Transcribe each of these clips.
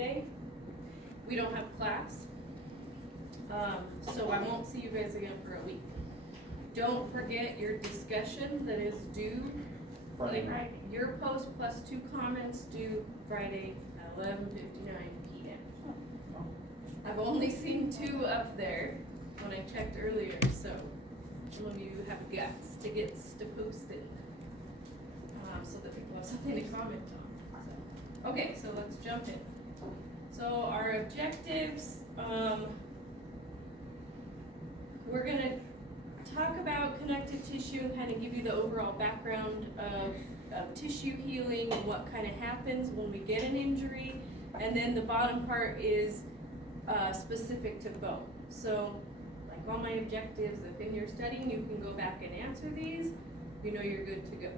Monday. We don't have class, so I won't see you guys again for a week. Don't forget your discussion that is due Friday. Your post plus 2 comments due Friday at 11:59 p.m. I've only seen 2 up there when I checked earlier, so some of you have guts to get to post it, so that people have something to comment on. So, okay, so let's jump in. So our objectives, we're gonna talk about connective tissue and kind of give you the overall background of tissue healing and what kind of happens when we get an injury. And then the bottom part is specific to bone. So like all my objectives, if in your studying you can go back and answer these, you know you're good to go.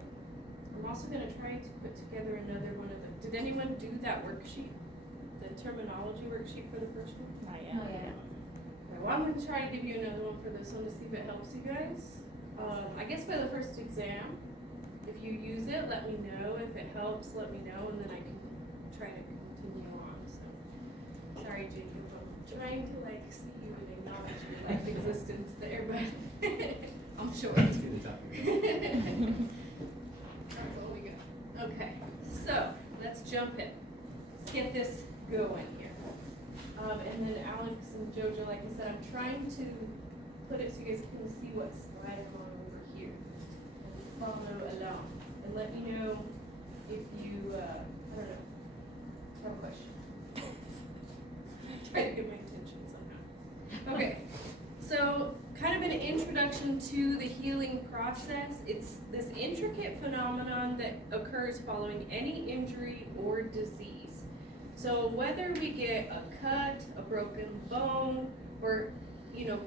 I'm also going to try to put together another one of them. Did anyone do that worksheet? The terminology worksheet for the first one? Not yet. Oh, yeah. Okay, well, I'm going to try to give you another one for this one to see if it helps you guys. I guess for the first exam, if you use it, let me know. If it helps, let me know, and then I can try to continue on. So, sorry, Jacob, I'm trying to like see you and acknowledge your life existence there, but I'm sure. Let's get the topic. That's all we got. Okay, so let's jump in. Let's get this going here. And then Alex and Jojo, like I said, I'm trying to put it so you guys can see what slide I'm on over here. And follow along. And let me know if you, I don't know, have a question. Try to get my attention somehow. Okay, so kind of an introduction to the healing process. It's this intricate phenomenon that occurs following any injury or disease. So whether we get a cut, a broken bone, or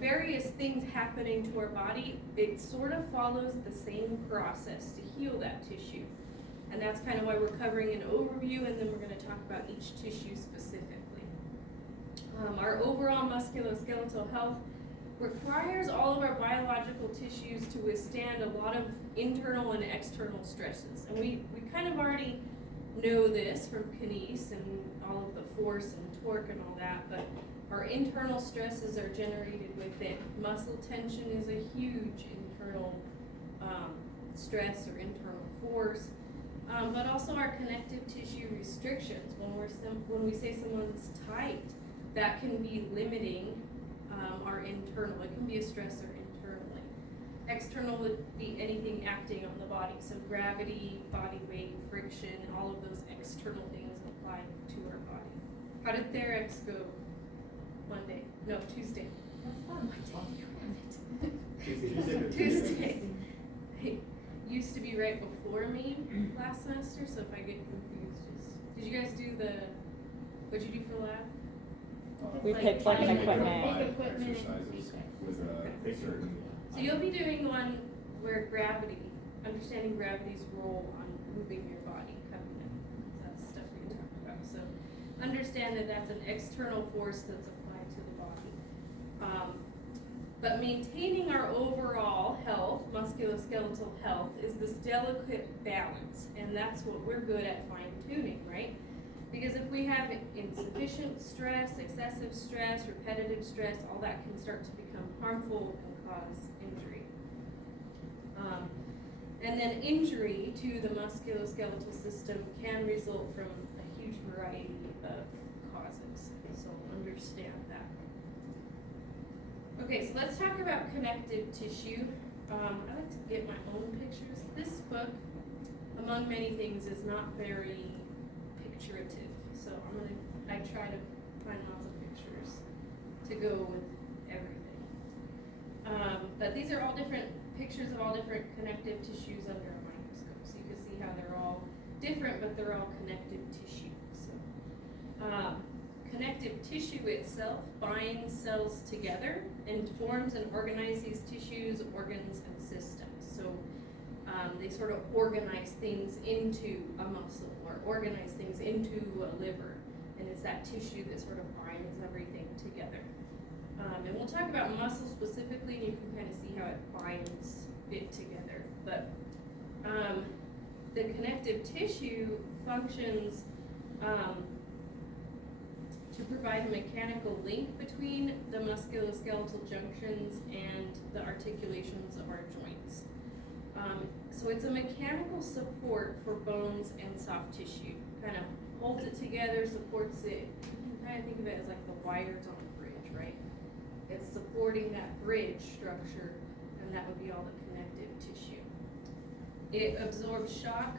various things happening to our body, it sort of follows the same process to heal that tissue. And that's kind of why we're covering an overview, and then we're going to talk about each tissue specifically. Our overall musculoskeletal health requires all of our biological tissues to withstand a lot of internal and external stresses. And we kind of already know this from kinese and all of the force and torque and all that, but our internal stresses are generated within. Muscle tension is a huge internal stress or internal force, but also our connective tissue restrictions. When we say someone's tight, that can be limiting our internal. It can be a stressor internally. External would be anything acting on the body, so gravity, body weight, friction, all of those external things apply to our body. How did Therex go Monday? No, Tuesday. Tuesday. They used to be right before me last semester, so if I get confused, did you guys do what'd you do for lab? We picked like an equipment. Exercises with a certain. So you'll be doing one where understanding gravity's role on moving your body, coming in. That's stuff we can talk about. So understand that that's an external force that's applied to the body. But maintaining our overall health, musculoskeletal health, is this delicate balance, and that's what we're good at fine-tuning, right? Because if we have insufficient stress, excessive stress, repetitive stress, all that can start to become harmful and cause injury. And then injury to the musculoskeletal system can result from a huge variety of causes, so understand that. Okay, so let's talk about connective tissue. I like to get my own pictures. This book, among many things, is not very picturative, so I try to find lots of pictures to go with everything. But these are all different pictures of all different connective tissues under a microscope, so you can see how they're all different, but they're all connective tissue. So, connective tissue itself binds cells together and forms and organizes tissues, organs, and systems. So they sort of organize things into a muscle or organize things into a liver, and it's that tissue that sort of binds everything together. And we'll talk about muscle specifically, and you can kind of see how it binds it together. But the connective tissue functions to provide a mechanical link between the musculoskeletal junctions and the articulations of our joints. So it's a mechanical support for bones and soft tissue. Kind of holds it together, supports it. You can kind of think of it as like the wires on a bridge, right? It's supporting that bridge structure, and that would be all the connective tissue. It absorbs shock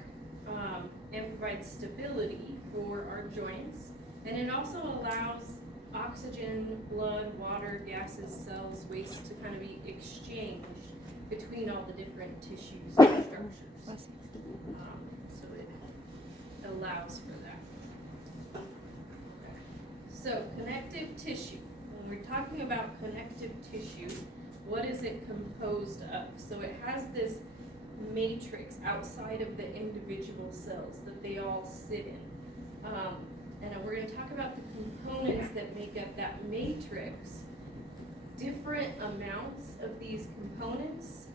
and provides stability for our joints, and it also allows oxygen, blood, water, gases, cells, waste to kind of be exchanged between all the different tissues and structures. So it allows for that. So connective tissue. When we're talking about connective tissue, what is it composed of? So it has this matrix outside of the individual cells that they all sit in. And we're going to talk about the components that make up that matrix. Different amounts of these components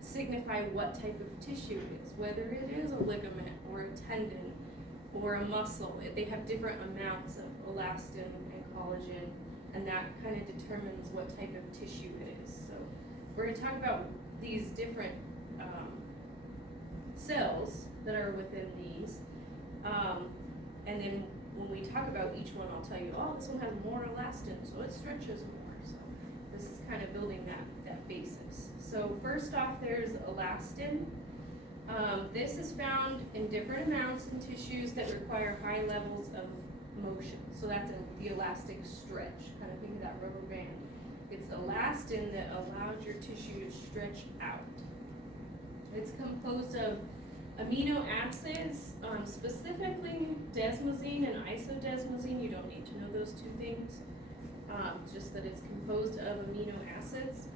signify what type of tissue it is, whether it is a ligament or a tendon or a muscle. They have different amounts of elastin and collagen, and that kind of determines what type of tissue it is. So we're going to talk about these different cells that are within these, and then when we talk about each one, I'll tell you, oh, this one has more elastin, so it stretches more. So this is kind of building that basis. So first off, there's elastin. This is found in different amounts in tissues that require high levels of motion. So that's the elastic stretch. Kind of think of that rubber band. It's elastin that allows your tissue to stretch out. It's composed of amino acids, specifically desmosine and isodesmosine. You don't need to know those two things. Just that it's composed of amino acids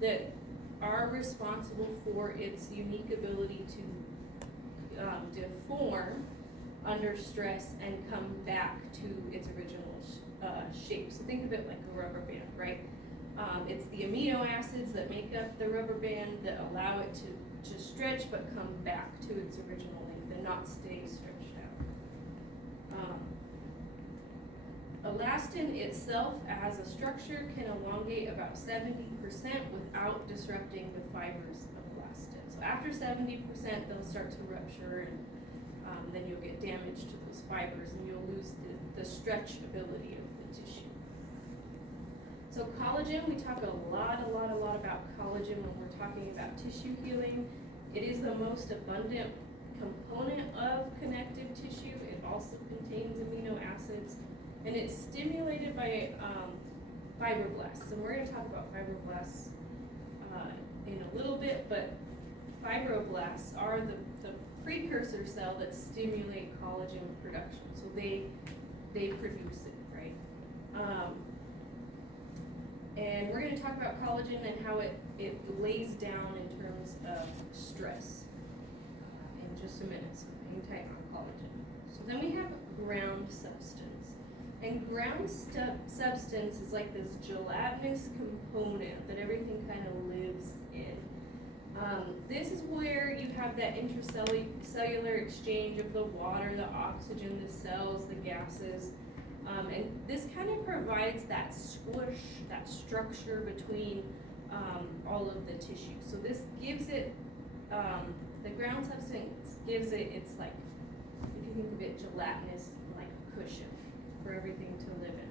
that are responsible for its unique ability to deform under stress and come back to its original shape. So think of it like a rubber band, right? It's the amino acids that make up the rubber band that allow it to stretch but come back to its original length and not stay stretched out. Elastin itself as a structure can elongate about 70% without disrupting the fibers of elastin. So after 70%, they'll start to rupture, and then you'll get damage to those fibers, and you'll lose the stretch ability of the tissue. So collagen, we talk a lot about collagen when we're talking about tissue healing. It is the most abundant component of connective tissue. It also contains amino acids, and it's stimulated by fibroblasts. And we're going to talk about fibroblasts in a little bit, but fibroblasts are the precursor cell that stimulate collagen production. So they produce it, right? And we're going to talk about collagen and how it lays down in terms of stress in just a minute. So hang tight on collagen. So then we have ground substance. And ground substance is like this gelatinous component that everything kind of lives in. This is where you have that intracellular exchange of the water, the oxygen, the cells, the gases. And this kind of provides that squish, that structure between all of the tissue. So this gives it, the ground substance gives it, it's like, if you think of it gelatinous, like a cushion for everything to live in.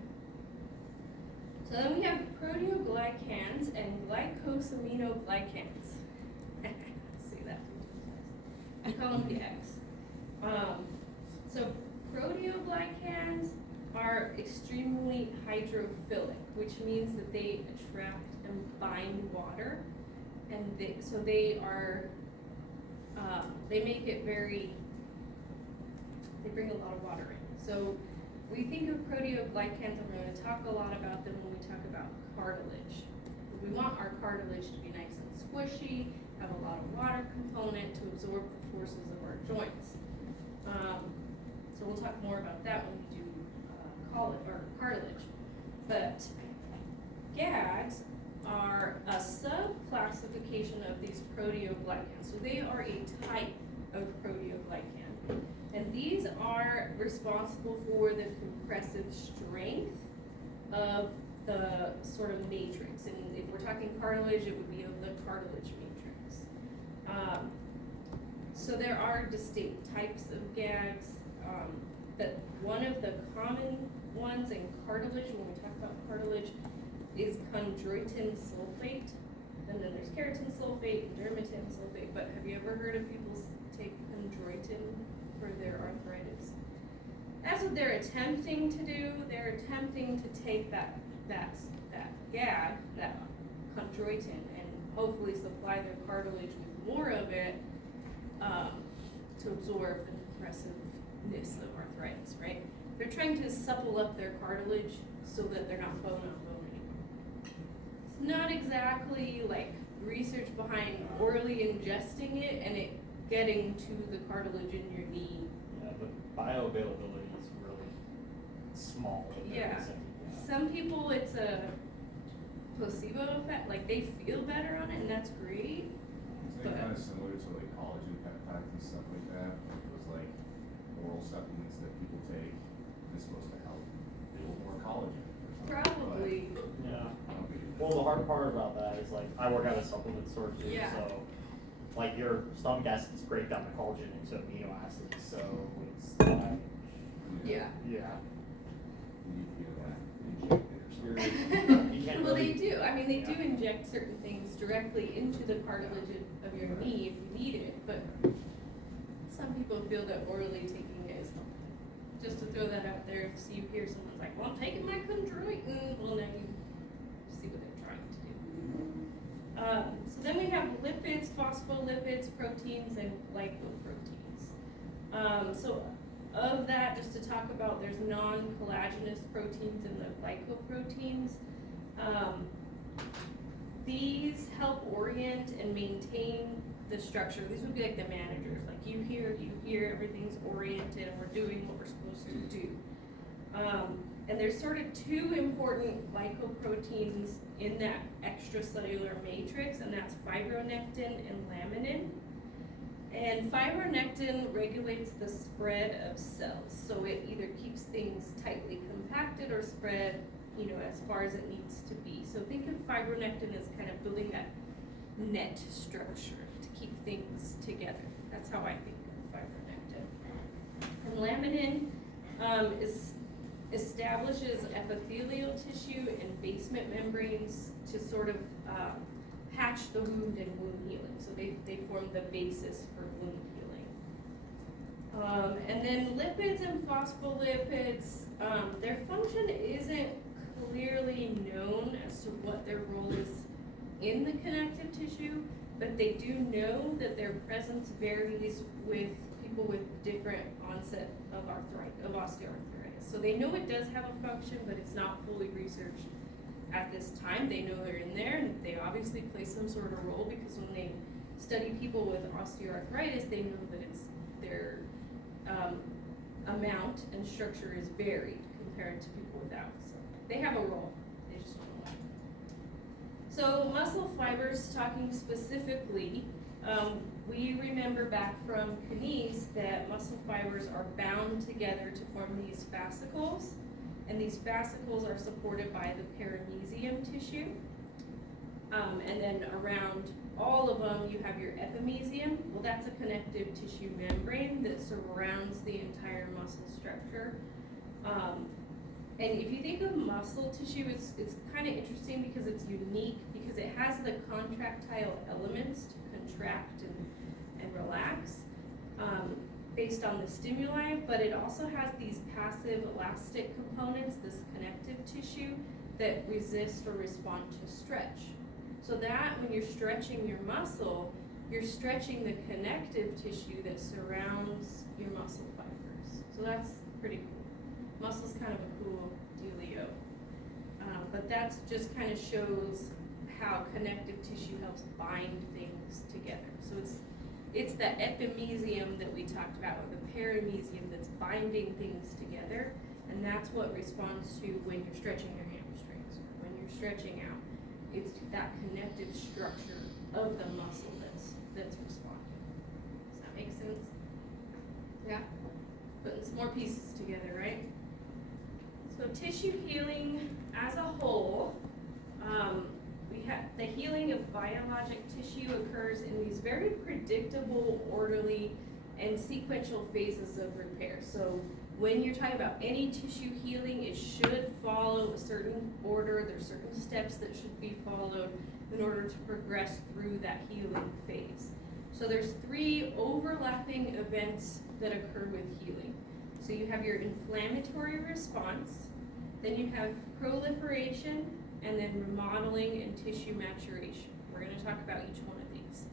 So then we have proteoglycans and glycosaminoglycans. See that? I call them the X. So proteoglycans are extremely hydrophilic, which means that they attract and bind water, and they make it they bring a lot of water in. So we think of proteoglycans, and we're going to talk a lot about them when we talk about cartilage. We want our cartilage to be nice and squishy, have a lot of water component to absorb the forces of our joints. So we'll talk more about that when we do cartilage. But gags are a subclassification of these proteoglycans. So they are a type of proteoglycan. And these are responsible for the compressive strength of the sort of matrix. And if we're talking cartilage, it would be of the cartilage matrix. So there are distinct types of gags, but one of the common ones in cartilage, when we talk about cartilage, is chondroitin sulfate. And then there's keratin sulfate and dermatin sulfate. But have you ever heard of people take chondroitin for their arthritis? That's what they're attempting to do. They're attempting to take that gag, that chondroitin, and hopefully supply their cartilage with more of it to absorb the compressiveness of arthritis, right? They're trying to supple up their cartilage so that they're not bone on bone anymore. It's not exactly like research behind orally ingesting it and it getting to the cartilage in your knee. Yeah, the bioavailability is really small. Yeah. Some people, it's a placebo effect, like they feel better on it, and that's great. It's like kind of similar to like collagen peptides and stuff like that. Those like oral supplements that people take is supposed to help build more collagen. Or something, Probably. Yeah. but I don't think it Well, the hard part about that is like, I work at a supplement store too, Yeah. so like your stomach acids break down the collagen into amino acids, so it's not, Yeah. yeah. You need to get that injected or something. You can't Well, really- they do. I mean, they do Yeah. inject certain things directly into the cartilage of your knee if you need it, but some people feel that orally taking it is helpful. Just to throw that out there, if you hear someone's like, well, I'm taking my chondroitin, well, now you see what they're trying to do. So then we have lipids, phospholipids, proteins, and glycoproteins. So of that, just to talk about, there's non-collagenous proteins and the glycoproteins. These help orient and maintain the structure. These would be like the managers, like you hear everything's oriented and we're doing what we're supposed to do. And there's sort of two important glycoproteins in that extracellular matrix, and that's fibronectin and laminin. And fibronectin regulates the spread of cells, so it either keeps things tightly compacted or spread, as far as it needs to be. So think of fibronectin as kind of building that net structure to keep things together. That's how I think of fibronectin. And laminin establishes epithelial tissue and basement membranes to sort of patch the wound and wound healing. So they form the basis for wound healing. And then lipids and phospholipids, their function isn't clearly known as to what their role is in the connective tissue, but they do know that their presence varies with people with different onset of osteoarthritis. So they know it does have a function, but it's not fully researched at this time. They know they're in there, and they obviously play some sort of role because when they study people with osteoarthritis, they know that it's their amount and structure is varied compared to people without. So they have a role. They just don't know. So muscle fibers, talking specifically, we remember back from kines that muscle fibers are bound together to form these fascicles, and these fascicles are supported by the paramecium tissue. And then around all of them, you have your epimecium. Well, that's a connective tissue membrane that surrounds the entire muscle structure. And if you think of muscle tissue, it's kind of interesting because it's unique because it has the contractile elements to contract and relax based on the stimuli, but it also has these passive elastic components, this connective tissue that resist or respond to stretch. So that when you're stretching your muscle, you're stretching the connective tissue that surrounds your muscle fibers. So that's pretty cool. Muscle's kind of a cool dealio. But that just kind of shows how connective tissue helps bind things together. So it's the epimecium that we talked about, or the paramecium that's binding things together, and that's what responds to when you're stretching your hamstrings, or when you're stretching out. It's that connective structure of the muscle that's responding. Does that make sense? Yeah? putting some more pieces together, right? So tissue healing as a whole, we have the healing of biologic tissue occurs in these very predictable, orderly, and sequential phases of repair. So when you're talking about any tissue healing, it should follow a certain order. There's certain steps that should be followed in order to progress through that healing phase. So there's 3 overlapping events that occur with healing. So you have your inflammatory response, then you have proliferation, and then remodeling and tissue maturation. We're going to talk about each one of these.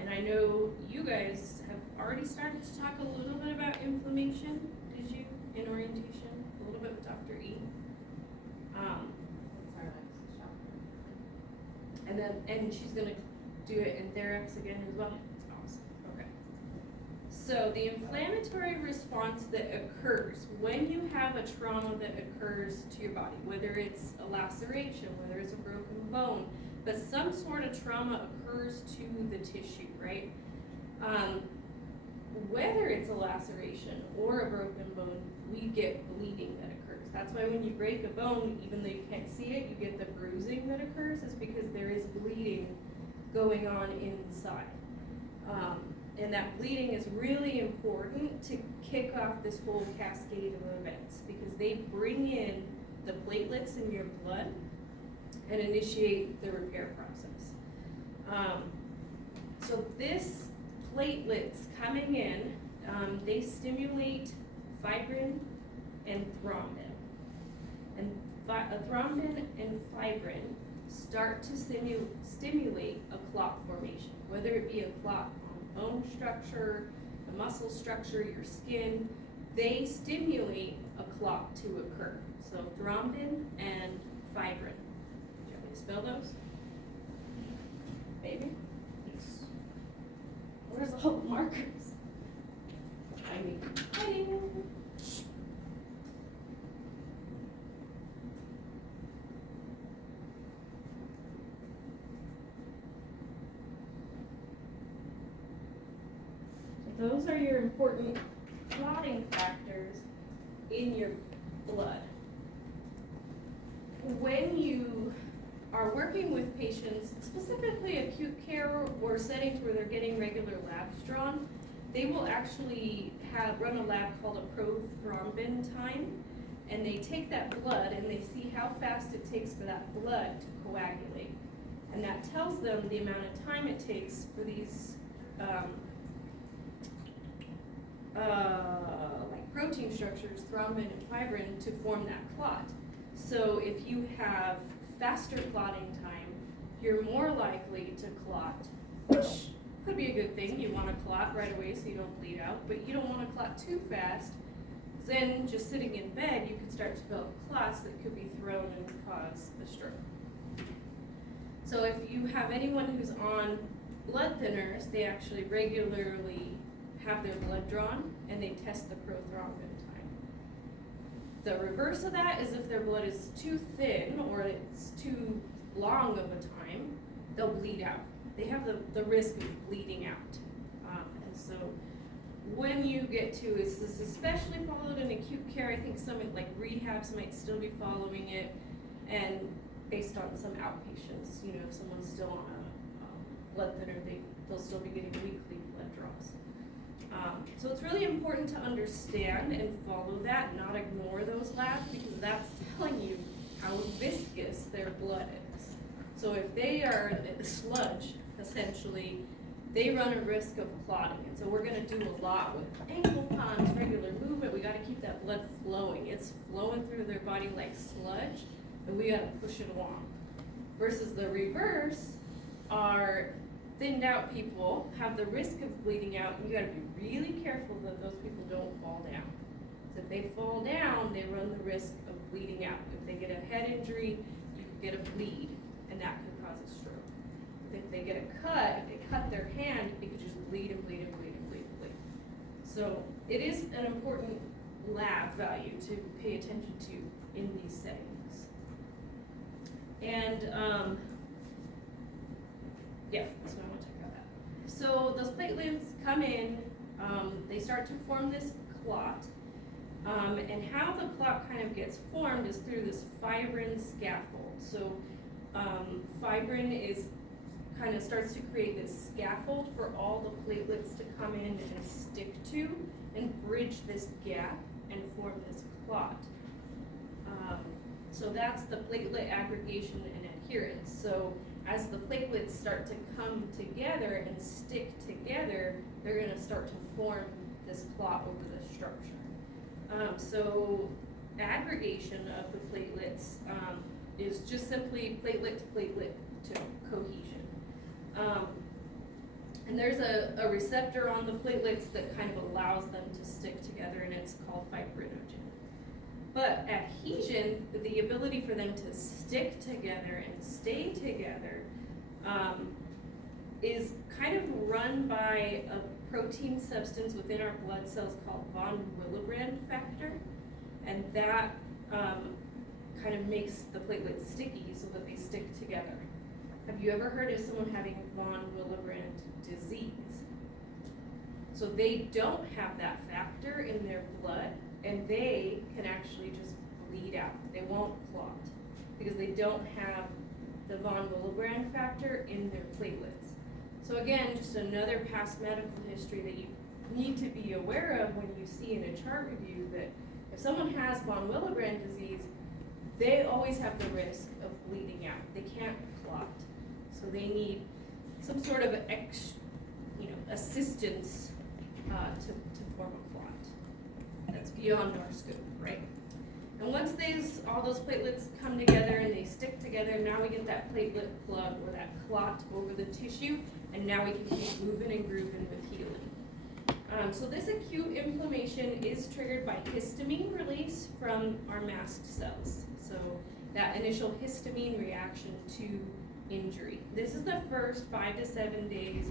And I know you guys have already started to talk a little bit about inflammation, did you, in orientation? A little bit with Dr. E. And she's going to do it in Therex again as well? Awesome, okay. So the inflammatory response that occurs when you have a trauma that occurs to your body, whether it's a laceration, whether it's a broken bone, but some sort of trauma occurs to the tissue, right? Whether it's a laceration or a broken bone, we get bleeding that occurs. That's why when you break a bone, even though you can't see it, you get the bruising that occurs, is because there is bleeding going on inside. And that bleeding is really important to kick off this whole cascade of events, because they bring in the platelets in your blood and initiate the repair process. So this platelets coming in, they stimulate fibrin and thrombin. And thrombin and fibrin start to stimulate a clot formation, whether it be a clot on bone structure, the muscle structure, your skin. They stimulate a clot to occur. So thrombin and fibrin. Do you want me to spell those? Maybe? Yes. Where's all the markers? Hiding. Those are your important clotting factors in your blood. When you are working with patients, specifically acute care or settings where they're getting regular labs drawn, they will actually run a lab called a prothrombin time, and they take that blood and they see how fast it takes for that blood to coagulate. And that tells them the amount of time it takes for these like protein structures, thrombin and fibrin, to form that clot. So if you have faster clotting time, you're more likely to clot, which could be a good thing. You want to clot right away so you don't bleed out, but you don't want to clot too fast. Then just sitting in bed, you could start to develop clots that could be thrown and cause a stroke. So if you have anyone who's on blood thinners, they actually regularly have their blood drawn and they test the prothrombin time. The reverse of that is if their blood is too thin or it's too long of a time, they'll bleed out. They have the risk of bleeding out. And so when you get to, is this especially followed in acute care? I think some like rehabs might still be following it, and based on some outpatients, if someone's still on a blood thinner, they'll still be getting weekly blood draws. So it's really important to understand and follow that, not ignore those labs, because that's telling you how viscous their blood is. So if they are sludge, essentially, they run a risk of clotting. And so we're gonna do a lot with ankle pumps, regular movement. We gotta keep that blood flowing. It's flowing through their body like sludge, and we gotta push it along. Versus the reverse are thinned out people have the risk of bleeding out, and you gotta be really careful that those people don't fall down. So if they fall down, they run the risk of bleeding out. If they get a head injury, you could get a bleed, and that could cause a stroke. If they get a cut, if they cut their hand, it could just bleed and bleed and bleed and bleed and bleed. So it is an important lab value to pay attention to in these settings. And yeah, so I want to talk about that. So those platelets come in, they start to form this clot. And how the clot kind of gets formed is through this fibrin scaffold. So fibrin is kind of starts to create this scaffold for all the platelets to come in and stick to and bridge this gap and form this clot. So that's the platelet aggregation and adherence. So as the platelets start to come together and stick together, they're going to start to form this clot over the structure. So aggregation of the platelets is just simply platelet to platelet to cohesion. And there's a receptor on the platelets that kind of allows them to stick together, and it's called fibrinogen. But adhesion, the ability for them to stick together and stay together, is kind of run by a protein substance within our blood cells called von Willebrand factor, and that kind of makes the platelets sticky so that they stick together. Have you ever heard of someone having von Willebrand disease? So they don't have that factor in their blood, and they can actually just bleed out. They won't clot because they don't have the von Willebrand factor in their platelets. So again, just another past medical history that you need to be aware of when you see in a chart review that if someone has von Willebrand disease, they always have the risk of bleeding out. They can't clot. So they need some sort of assistance to form a clot. That's beyond our scope, right? And once all those platelets come together and they stick together, now we get that platelet plug or that clot over the tissue, and now we can keep moving and grooving with healing. So this acute inflammation is triggered by histamine release from our mast cells. So that initial histamine reaction to injury. This is the first 5 to 7 days,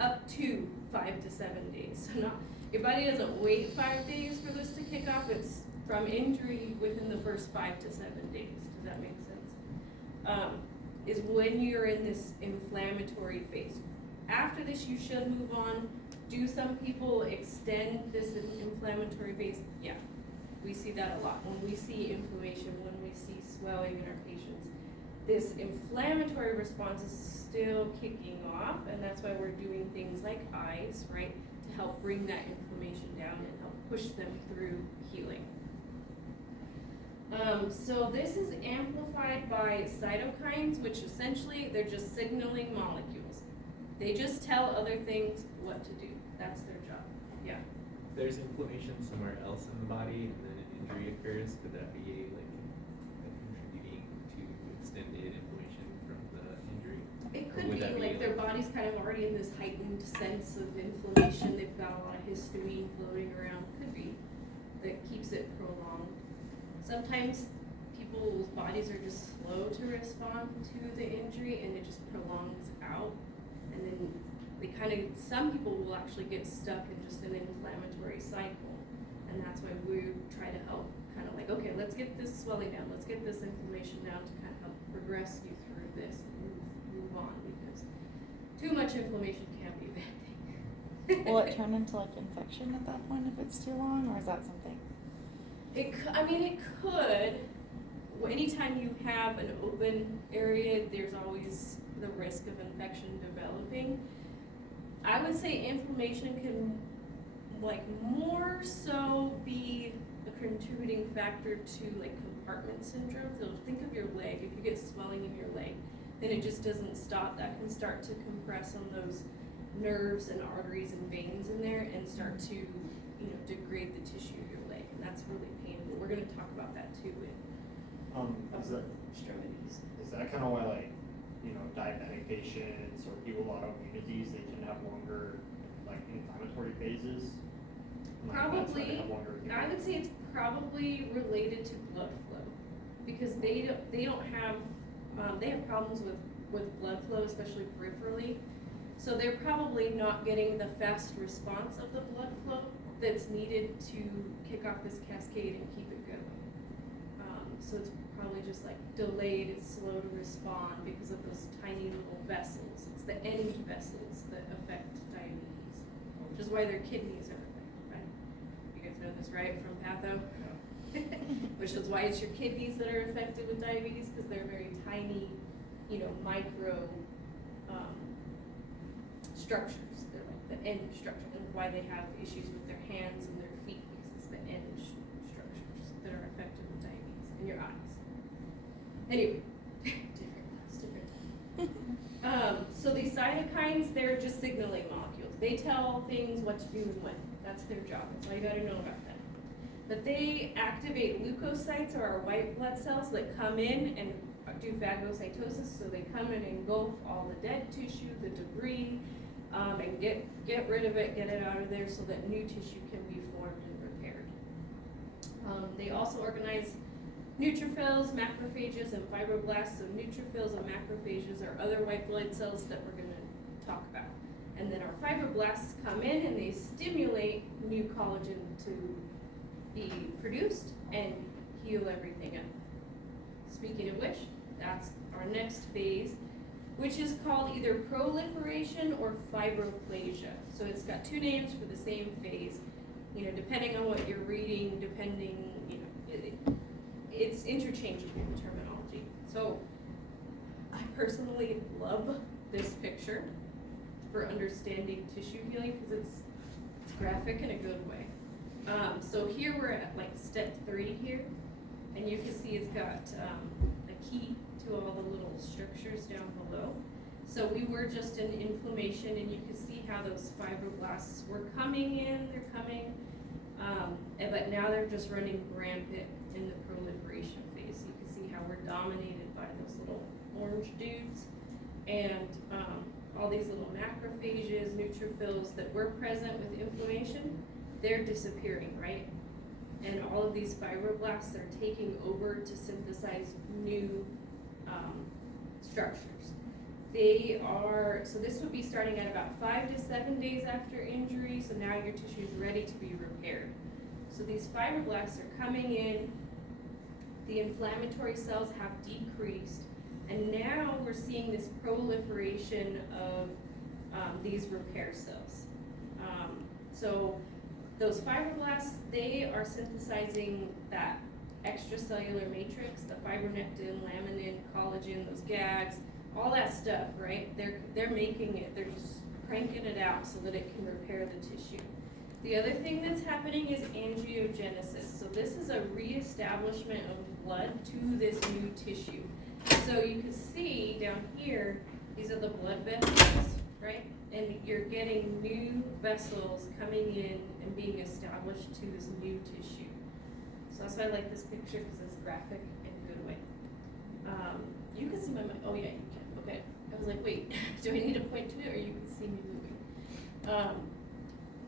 up to 5 to 7 days. So your body doesn't wait 5 days for this to kick off. It's from injury within the first 5 to 7 days. Does that make sense? Is when you're in this inflammatory phase. After this, you should move on. Do some people extend this inflammatory phase? Yeah, we see that a lot. When we see inflammation, when we see swelling in our patients, this inflammatory response is still kicking off, and that's why we're doing things like eyes, right, to help bring that inflammation down and help push them through healing. So this is amplified by cytokines, which essentially they're just signaling molecules. They just tell other things what to do. That's their job. Yeah. If there's inflammation somewhere else in the body and then an injury occurs, could that be contributing to extended inflammation from the injury? It Or could would be that like their body's kind of already in this heightened sense of inflammation. They've got a lot of histamine floating around. Could be that keeps it prolonged. Sometimes people's bodies are just slow to respond to the injury, and it just prolongs out. And then some people will actually get stuck in just an inflammatory cycle. And that's why we try to help okay, let's get this swelling down, let's get this inflammation down to kind of help progress you through this and move on, because too much inflammation can be a bad thing. Will it turn into infection at that point if it's too long, or is that something? It could. Anytime you have an open area, there's always the risk of infection developing. I would say inflammation can more so be a contributing factor to compartment syndrome. So think of your leg. If you get swelling in your leg, then it just doesn't stop. That can start to compress on those nerves and arteries and veins in there and start to degrade the tissue of your leg, and that's really painful. We're going to talk about that too in extremities. Is that kind of why diabetic patients or people with autoimmune disease, they can have longer inflammatory phases? Probably. I would say it's probably related to blood flow, because they don't have they have problems with blood flow, especially peripherally. So they're probably not getting the fast response of the blood flow that's needed to kick off this cascade and keep it going. So it's probably just delayed, it's slow to respond because of those tiny little vessels. It's the end vessels that affect diabetes, which is why their kidneys are affected, right? You guys know this, right, from patho? Which is why it's your kidneys that are affected with diabetes, because they're very tiny, micro structures. They're like the end structure, and why they have issues with their hands and their feet, because it's the end structures that are affected with diabetes, and your eyes. Anyway, different. So these cytokines, they're just signaling molecules. They tell things what to do and when. That's their job. That's all you gotta know about them. But they activate leukocytes, or our white blood cells, that come in and do phagocytosis. So they come and engulf all the dead tissue, the debris, and get rid of it, get it out of there, so that new tissue can be formed and repaired. They also organize neutrophils, macrophages, and fibroblasts. So neutrophils and macrophages are other white blood cells that we're gonna talk about. And then our fibroblasts come in and they stimulate new collagen to be produced and heal everything up. Speaking of which, that's our next phase, which is called either proliferation or fibroplasia. So it's got two names for the same phase, depending on what you're reading, it's interchangeable terminology. So I personally love this picture for understanding tissue healing, because it's graphic in a good way. So here we're at like step 3 here, and you can see it's got a key to all the little structures down below. So we were just in inflammation, and you can see how those fibroblasts were coming in, but now they're just running rampant in the proliferation phase. You can see how we're dominated by those little orange dudes, and all these little macrophages, neutrophils that were present with inflammation, they're disappearing, right? And all of these fibroblasts are taking over to synthesize new structures. So this would be starting at about 5 to 7 days after injury, so now your tissue is ready to be repaired. So these fibroblasts are coming in, the inflammatory cells have decreased, and now we're seeing this proliferation of these repair cells. So those fibroblasts, they are synthesizing that extracellular matrix, the fibronectin, laminin, collagen, those gags, all that stuff, right? They're making it, they're just cranking it out so that it can repair the tissue. The other thing that's happening is angiogenesis. So this is a reestablishment of blood to this new tissue. So you can see down here, these are the blood vessels, right? And you're getting new vessels coming in and being established to this new tissue. So that's why I like this picture, because it's graphic in a good way. You can see my mic. Oh yeah, you can. Okay. I was like, wait, do I need to point to it, or you can see me moving?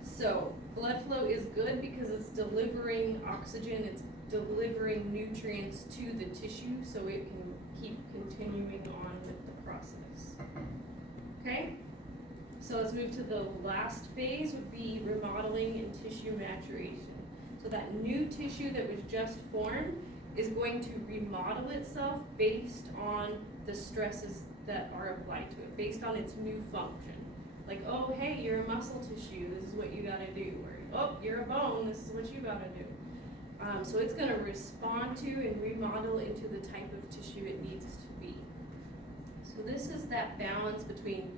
So blood flow is good because it's delivering oxygen, it's delivering nutrients to the tissue, so it can keep continuing on with the process. Okay? So let's move to the last phase, would be remodeling and tissue maturation. So that new tissue that was just formed is going to remodel itself based on the stresses that are applied to it, based on its new function. Like, oh, hey, you're a muscle tissue, this is what you gotta do. Or, oh, you're a bone, this is what you gotta do. So it's gonna respond to and remodel into the type of tissue it needs to be. So this is that balance between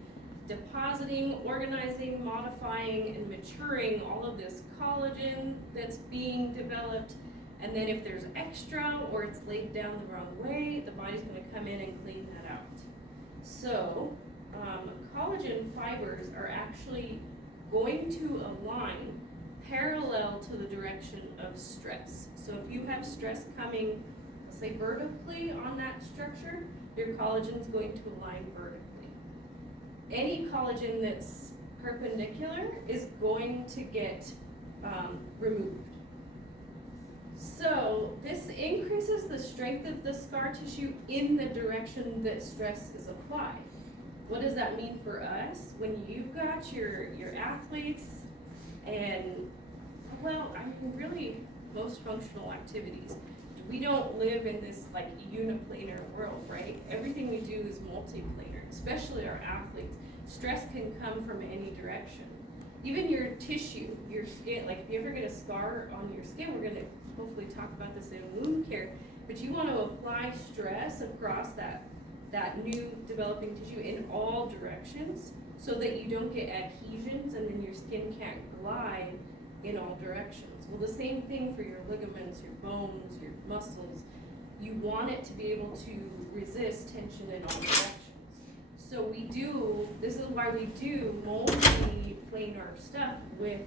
depositing, organizing, modifying, and maturing all of this collagen that's being developed. And then if there's extra or it's laid down the wrong way, the body's gonna come in and clean that out. So collagen fibers are actually going to align parallel to the direction of stress. So if you have stress coming, let's say vertically on that structure, your collagen is going to align vertically. Any collagen that's perpendicular is going to get removed. So this increases the strength of the scar tissue in the direction that stress is applied. What does that mean for us? When you've got your athletes and, well, I mean, really most functional activities, we don't live in this like uniplanar world, right? Everything we do is multiplanar, especially our athletes. Stress can come from any direction. even your tissue, your skin, like if you ever get a scar on your skin, we're gonna hopefully talk about this in wound care, but you wanna apply stress across that new developing tissue in all directions so that you don't get adhesions and then your skin can't glide in all directions. Well, the same thing for your ligaments, your bones, your muscles. You want it to be able to resist tension in all directions. So this is why we do multi-planar stuff with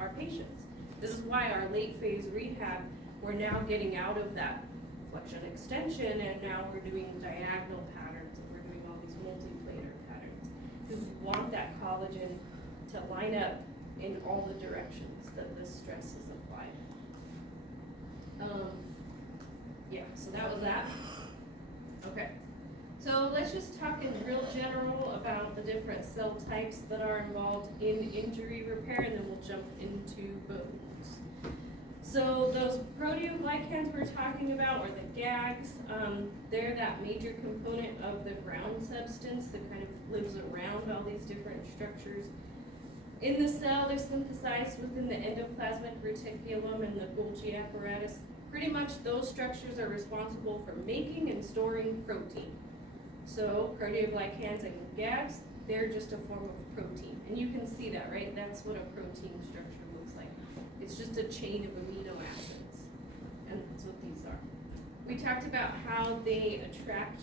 our patients. This is why our late phase rehab, we're now getting out of that flexion extension and now we're doing diagonal patterns and we're doing all these multi-planar patterns. Because we want that collagen to line up in all the directions that the stress is applied. Yeah, so that was that. Okay. So let's just talk in real general about the different cell types that are involved in injury repair, and then we'll jump into bones. So those proteoglycans we're talking about, or the GAGs, they're that major component of the ground substance that kind of lives around all these different structures. In the cell, they're synthesized within the endoplasmic reticulum and the Golgi apparatus. Pretty much those structures are responsible for making and storing protein. So proteoglycans and GAGs, they're just a form of protein. And you can see that, right? That's what a protein structure looks like. It's just a chain of amino acids. And that's what these are. We talked about how they attract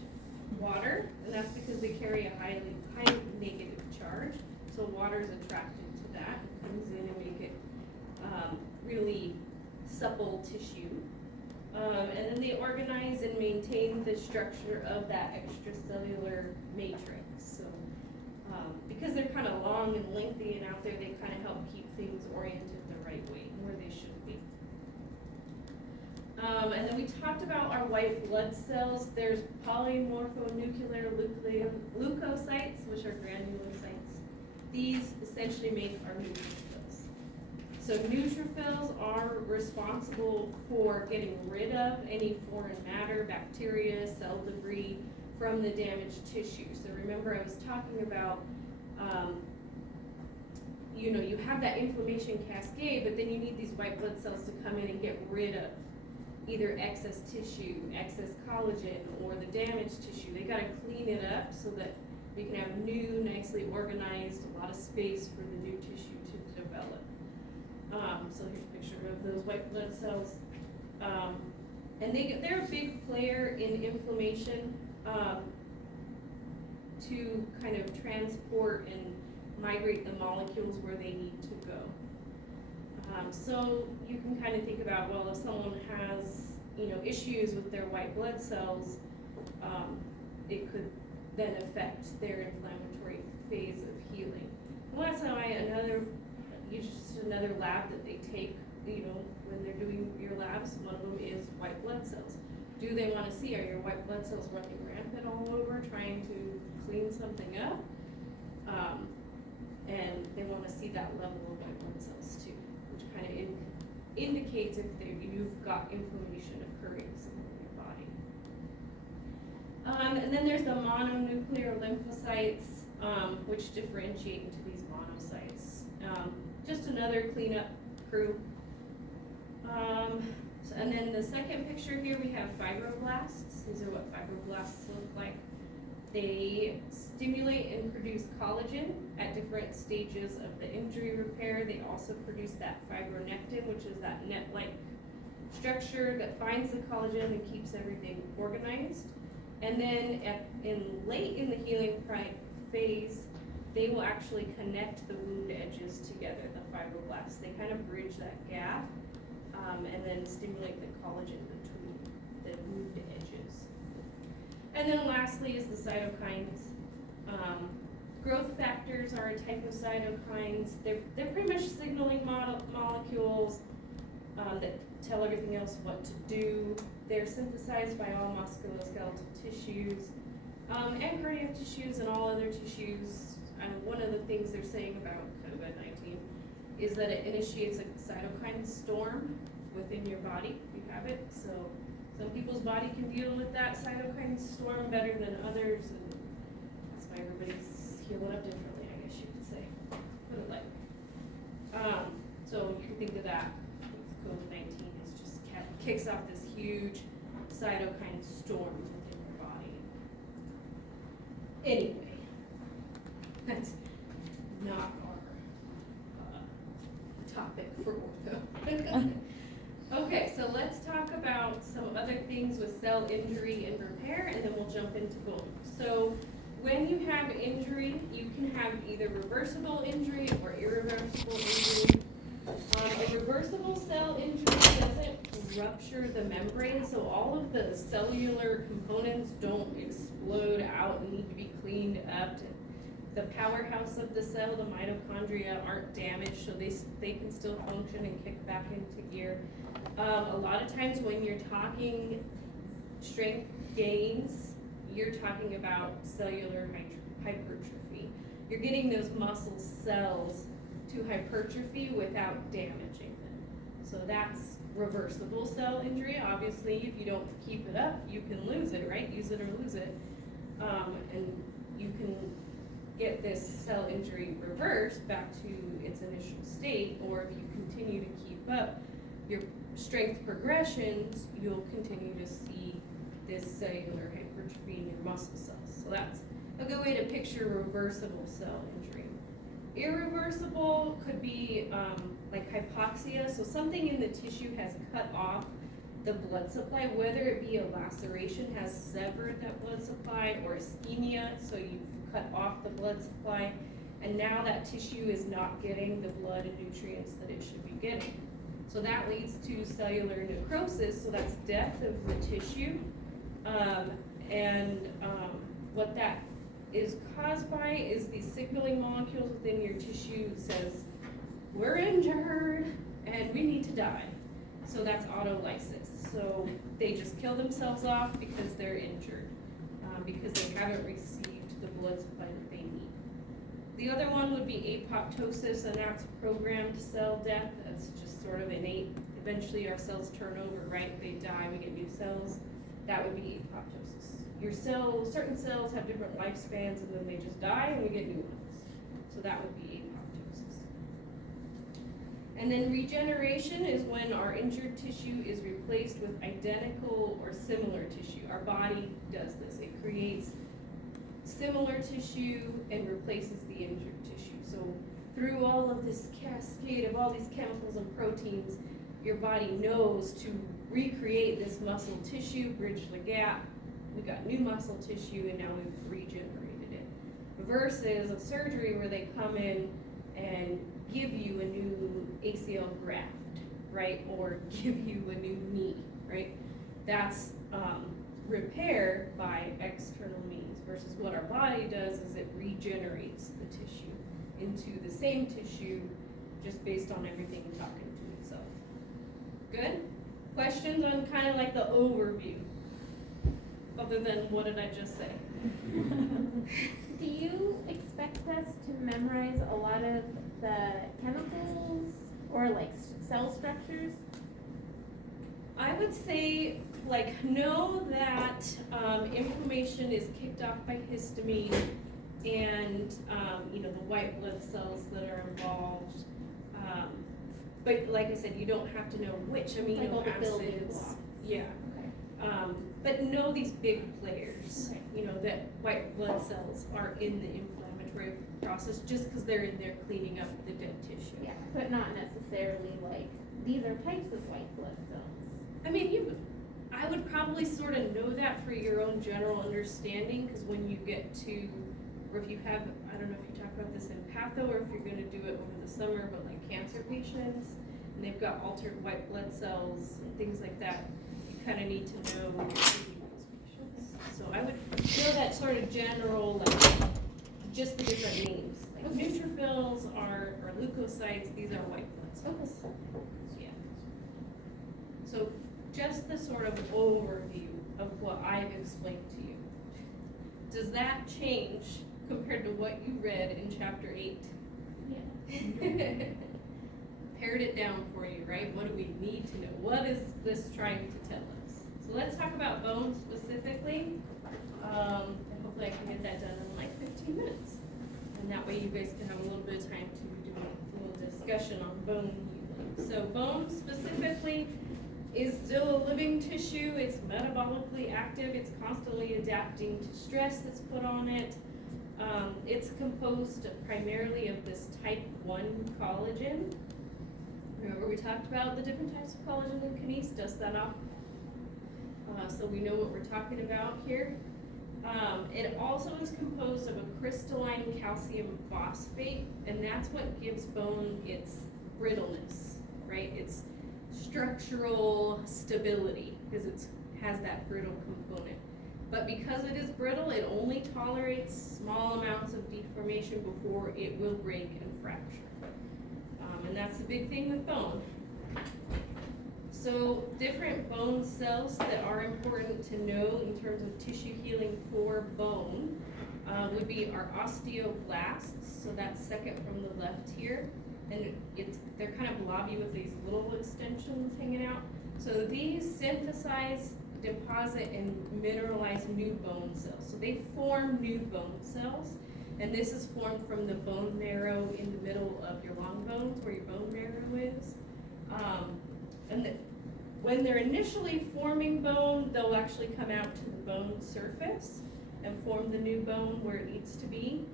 water, and that's because they carry a high negative charge. So water is attracted to that, it comes in and make it really supple tissue. And then they organize and maintain the structure of that extracellular matrix. So because they're kind of long and lengthy and out there, they kind of help keep things oriented the right way, where they should be. And then we talked about our white blood cells. There's polymorphonuclear leukocytes, which are granulocytes. These essentially make our neutrophils. So neutrophils are responsible for getting rid of any foreign matter, bacteria, cell debris from the damaged tissue. So remember I was talking about, you have that inflammation cascade, but then you need these white blood cells to come in and get rid of either excess tissue, excess collagen, or the damaged tissue. They gotta clean it up so that we can have new, nicely organized, a lot of space for the new tissue to develop. So here's a picture of those white blood cells. And they're a big player in inflammation to kind of transport and migrate the molecules where they need to go. So you can kind of think about, well, if someone has, issues with their white blood cells, it could then affect their inflammatory phase of healing. Well, that's why another lab that they take, when they're doing your labs, one of them is white blood cells. Do they want to see, are your white blood cells running rampant all over, trying to clean something up? And they want to see that level of white blood cells too, which kind of indicates if you've got inflammation occurring somewhere in your body. And then there's the mononuclear lymphocytes, which differentiate into these monocytes. Just another cleanup crew. And then the second picture here, we have fibroblasts. These are what fibroblasts look like. They stimulate and produce collagen at different stages of the injury repair. They also produce that fibronectin, which is that net-like structure that finds the collagen and keeps everything organized. And then late in the healing phase, they will actually connect the wound edges together, the fibroblasts. They kind of bridge that gap and then stimulate the collagen between the wound edges. And then lastly is the cytokines. Growth factors are a type of cytokines. They're pretty much signaling molecules that tell everything else what to do. They're synthesized by all musculoskeletal tissues and cardiac tissues and all other tissues. One of the things they're saying about COVID-19 is that it initiates a cytokine storm within your body if you have it. So some people's body can deal with that cytokine storm better than others, and that's why everybody's healing up differently, I guess you could say. Put it lightly. So you can think of that with COVID-19 is just kicks off this huge cytokine storm within your body. Anyway, that's not our topic for ortho. Okay, so let's talk about some other things with cell injury and repair, and then we'll jump into bone. So when you have injury, you can have either reversible injury or irreversible injury. A reversible cell injury doesn't rupture the membrane, so all of the cellular components don't explode out and need to be cleaned up. The powerhouse of the cell, the mitochondria, aren't damaged, so they can still function and kick back into gear. A lot of times when you're talking strength gains, you're talking about cellular hypertrophy. You're getting those muscle cells to hypertrophy without damaging them. So that's reversible cell injury. Obviously, if you don't keep it up, you can lose it, right? Use it or lose it. And you can get this cell injury reversed back to its initial state, or if you continue to keep up your strength progressions, you'll continue to see this cellular hypertrophy in your muscle cells. So that's a good way to picture reversible cell injury. Irreversible could be like hypoxia, so something in the tissue has cut off the blood supply, whether it be a laceration has severed that blood supply, or ischemia, so you've cut off the blood supply, and now that tissue is not getting the blood and nutrients that it should be getting. So that leads to cellular necrosis, so that's death of the tissue. What that is caused by is these signaling molecules within your tissue says, we're injured and we need to die. So that's autolysis. So they just kill themselves off because they're injured, because they haven't received the blood supply that they need. The other one would be apoptosis, and that's programmed cell death. That's just sort of innate. Eventually our cells turn over, right? They die, we get new cells. That would be apoptosis. Your cells, certain cells have different lifespans, and then they just die and we get new ones. So that would be apoptosis. And then regeneration is when our injured tissue is replaced with identical or similar tissue. Our body does this. It creates similar tissue and replaces the injured tissue. So through all of this cascade of all these chemicals and proteins, your body knows to recreate this muscle tissue, bridge the gap. We got new muscle tissue, and now we've regenerated it. Versus a surgery where they come in and give you a new ACL graft, right? Or give you a new knee, right? That's repair by external means, versus what our body does is it regenerates the tissue into the same tissue just based on everything talking to itself. Good? Questions on kind of like the overview, other than what did I just say? Do you expect us to memorize a lot of the chemicals or like cell structures? I would say, like, know that inflammation is kicked off by histamine and, the white blood cells that are involved. But like I said, you don't have to know which amino all the building acids. blocks. Yeah. Okay. But know these big players, Okay. that white blood cells are in the inflammatory process just because they're in there cleaning up the dead tissue. Yeah, but not necessarily like these are types of white blood cells. I mean, I would probably sort of know that for your own general understanding, because when you get to, or if you have, I don't know if you talk about this in patho or if you're going to do it over the summer, but like cancer patients, and they've got altered white blood cells and things like that, you kind of need to know what you're treating those patients. So I would know that sort of general, like, just the different names. Like neutrophils or leukocytes, these are white blood cells. Yeah. So just the sort of overview of what I've explained to you. Does that change compared to what you read in chapter 8? Yeah. Pared it down for you, right? What do we need to know? What is this trying to tell us? So let's talk about bones specifically. And hopefully I can get that done in like 15 minutes. And that way you guys can have a little bit of time to do a little discussion on bone healing. So bone specifically is still a living tissue, it's metabolically active, it's constantly adapting to stress that's put on it. It's composed primarily of this type 1 collagen. Remember we talked about the different types of collagen, and Kenise dust that off. So we know what we're talking about here. It also is composed of a crystalline calcium phosphate, and that's what gives bone its brittleness, right? Its structural stability, because it has that brittle component. But because it is brittle, it only tolerates small amounts of deformation before it will break and fracture. And that's the big thing with bone. So different bone cells that are important to know in terms of tissue healing for bone would be our osteoblasts. So that's second from the left here. And they're kind of blobby with these little extensions hanging out. So these synthesize, deposit, and mineralize new bone cells. So they form new bone cells. And this is formed from the bone marrow in the middle of your long bones, where your bone marrow is. When they're initially forming bone, they'll actually come out to the bone surface and form the new bone where it needs to be.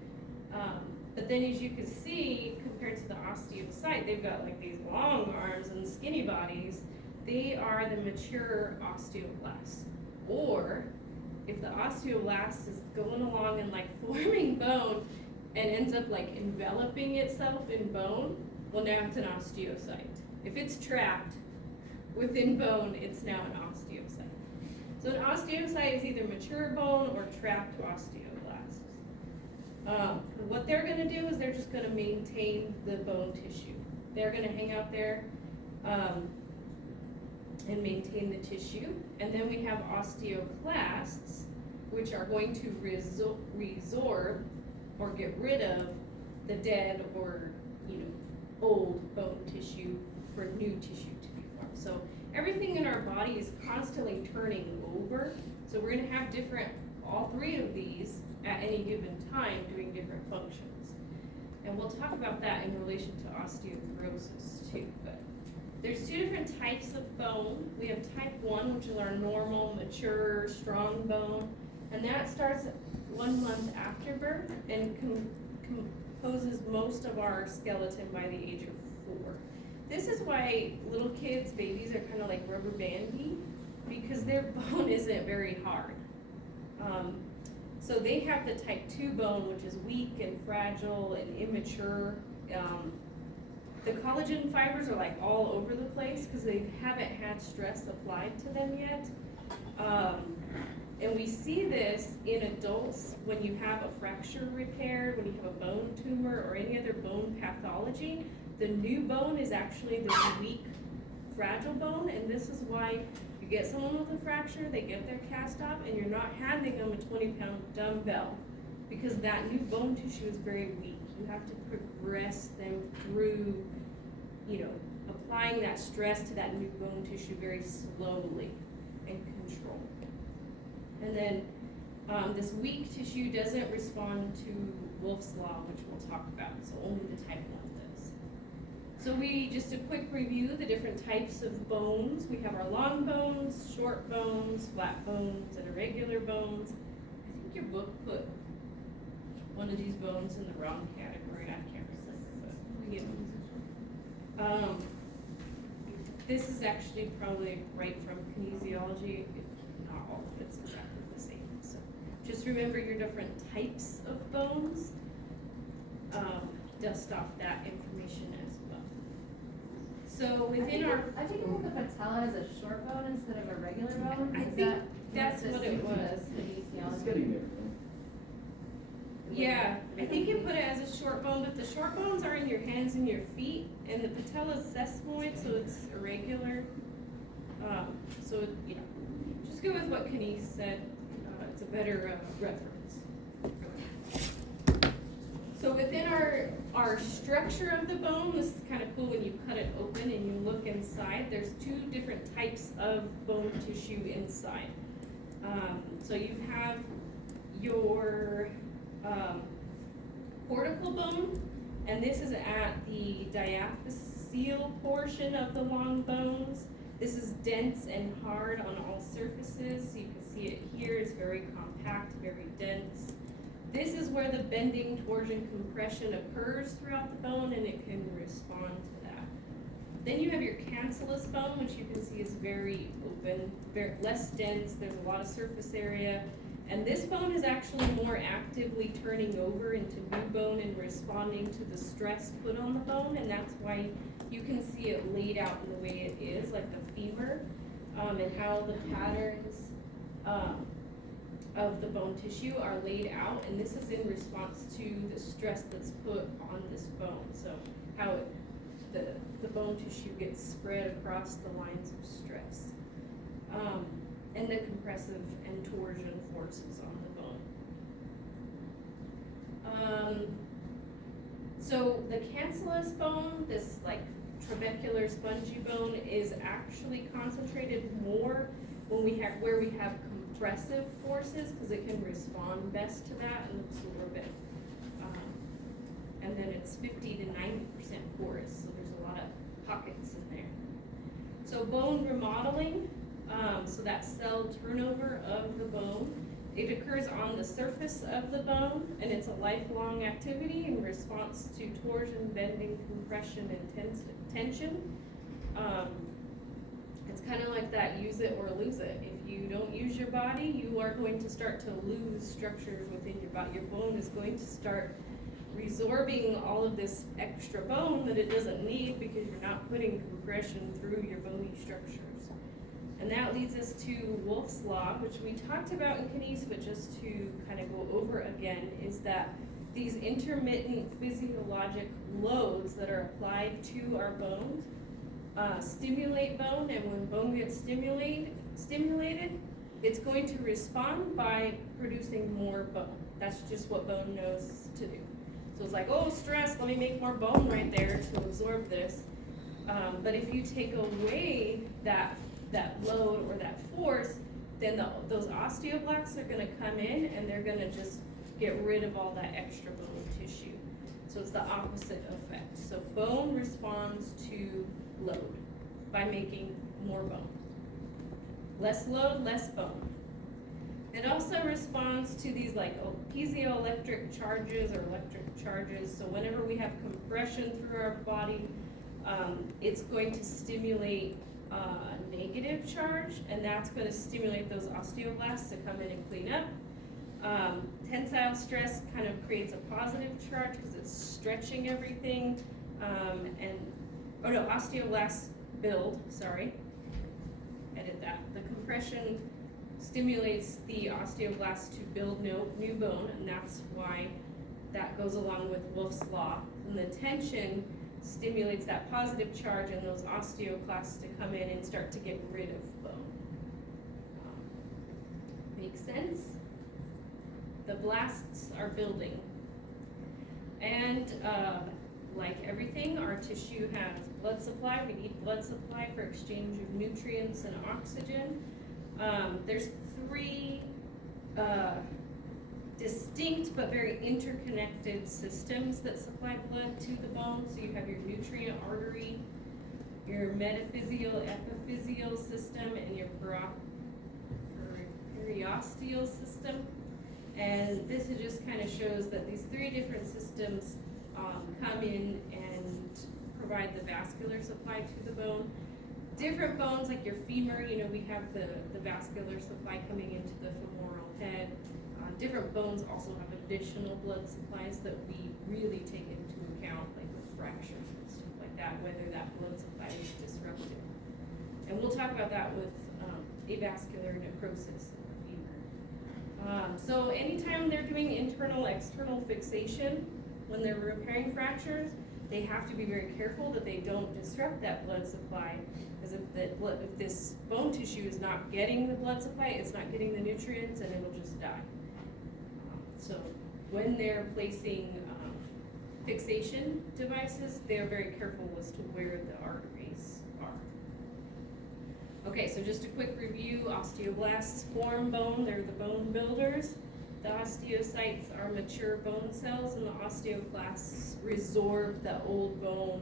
But then as you can see, compared to the osteocyte, they've got like these long arms and skinny bodies. They are the mature osteoblasts. Or if the osteoblast is going along and like forming bone and ends up like enveloping itself in bone, well now it's an osteocyte. If it's trapped within bone, it's now an osteocyte. So an osteocyte is either mature bone or trapped osteoblasts. What they're gonna do is they're just gonna maintain the bone tissue. They're gonna hang out there and maintain the tissue. And then we have osteoclasts, which are going to resorb or get rid of the dead or old bone tissue for new tissue to be formed. So everything in our body is constantly turning over. So we're gonna have all three of these at any given time doing different functions. And we'll talk about that in relation to osteoporosis too. But there's two different types of bone. We have type 1, which is our normal, mature, strong bone. And that starts 1 month after birth and composes most of our skeleton by the age of 4. This is why little kids, babies, are kind of like rubber bandy, because their bone isn't very hard. So they have the type 2 bone, which is weak and fragile and immature. The collagen fibers are like all over the place because they haven't had stress applied to them yet. And we see this in adults when you have a fracture repaired, when you have a bone tumor or any other bone pathology. The new bone is actually this weak, fragile bone, and this is why you get someone with a fracture, they get their cast off, and you're not handing them a 20-pound dumbbell because that new bone tissue is very weak. You have to progress them through, applying that stress to that new bone tissue very slowly and controlled. And then this weak tissue doesn't respond to Wolff's Law, which we'll talk about, so only the type 1 does. So just a quick review, the different types of bones. We have our long bones, short bones, flat bones, and irregular bones. I think your book put one of these bones in the wrong category. I can't remember, but we get them. This is actually probably right from kinesiology. Not all of it's exactly the same. So just remember your different types of bones. Dust off that information as well. So within I think the patella is a short bone instead of a regular bone. I think that's what it was. It's getting there. Yeah, I think you put it as a short bone, but the short bones are in your hands and your feet, and the patella is sesamoid, so it's irregular. Just go with what Kenise said. It's a better reference. So within our structure of the bone, this is kind of cool when you cut it open and you look inside. There's 2 different types of bone tissue inside. So you have your cortical bone, And this is at the diaphyseal portion of the long bones. This is dense and hard on all surfaces. You can see it here. It's very compact, very dense. This is where the bending, torsion, compression occurs throughout the bone, and it can respond to that. Then you have your cancellous bone, which you can see is very open, very less dense. There's a lot of surface area. And this bone is actually more actively turning over into new bone and responding to the stress put on the bone, and that's why you can see it laid out in the way it is, like the femur, and how the patterns of the bone tissue are laid out, and this is in response to the stress that's put on this bone. So how the bone tissue gets spread across the lines of stress. And the compressive and torsion forces on the bone. So the cancellous bone, this like trabecular spongy bone, is actually concentrated more when where we have compressive forces, because it can respond best to that and absorb it. And then it's 50 to 90% porous, so there's a lot of pockets in there. So bone remodeling. So that cell turnover of the bone, it occurs on the surface of the bone, and it's a lifelong activity in response to torsion, bending, compression, and tension. It's kind of like that use it or lose it. If you don't use your body, you are going to start to lose structures within your body. Your bone is going to start resorbing all of this extra bone that it doesn't need because you're not putting compression through your bony structures. And that leads us to Wolff's Law, which we talked about in kinese, but just to kind of go over again, is that these intermittent physiologic loads that are applied to our bones stimulate bone, and when bone gets stimulated, it's going to respond by producing more bone. That's just what bone knows to do. So it's like, oh, stress, let me make more bone right there to absorb this. But if you take away that load or that force, then those osteoblasts are going to come in and they're going to just get rid of all that extra bone tissue. So it's the opposite effect. So bone responds to load by making more bone. Less load, less bone. It also responds to these like piezoelectric charges or electric charges. So whenever we have compression through our body, it's going to stimulate negative charge, and that's going to stimulate those osteoblasts to come in and clean up. Tensile stress kind of creates a positive charge because it's stretching everything, osteoblasts build, edit that. The compression stimulates the osteoblasts to build new bone, and that's why that goes along with Wolff's Law. And the tension stimulates that positive charge and those osteoclasts to come in and start to get rid of bone. Makes sense? The blasts are building. And like everything, our tissue has blood supply. We need blood supply for exchange of nutrients and oxygen. There's three distinct but very interconnected systems that supply blood to the bone. So you have your nutrient artery, your metaphyseal epiphyseal system, and your periosteal system. And this just kind of shows that these three different systems come in and provide the vascular supply to the bone. Different bones, like your femur, we have the vascular supply coming into the femoral head. Different bones also have additional blood supplies that we really take into account, like with fractures and stuff like that, whether that blood supply is disrupted. And we'll talk about that with avascular necrosis in the femur. So anytime they're doing internal, external fixation, when they're repairing fractures, they have to be very careful that they don't disrupt that blood supply, because if this bone tissue is not getting the blood supply, it's not getting the nutrients, and it will just die. So when they're placing fixation devices, they're very careful as to where the arteries are. Okay, so just a quick review. Osteoblasts form bone. They're the bone builders. The osteocytes are mature bone cells, and the osteoblasts resorb the old bone,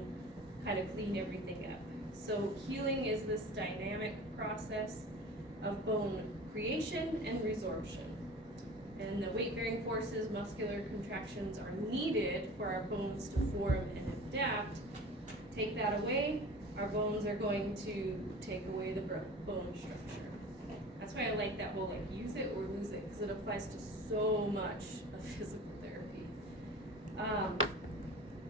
kind of clean everything up. So healing is this dynamic process of bone creation and resorption. And the weight-bearing forces, muscular contractions are needed for our bones to form and adapt. Take that away, our bones are going to take away the bone structure. That's why I like that whole like use it or lose it, because it applies to so much of physical therapy.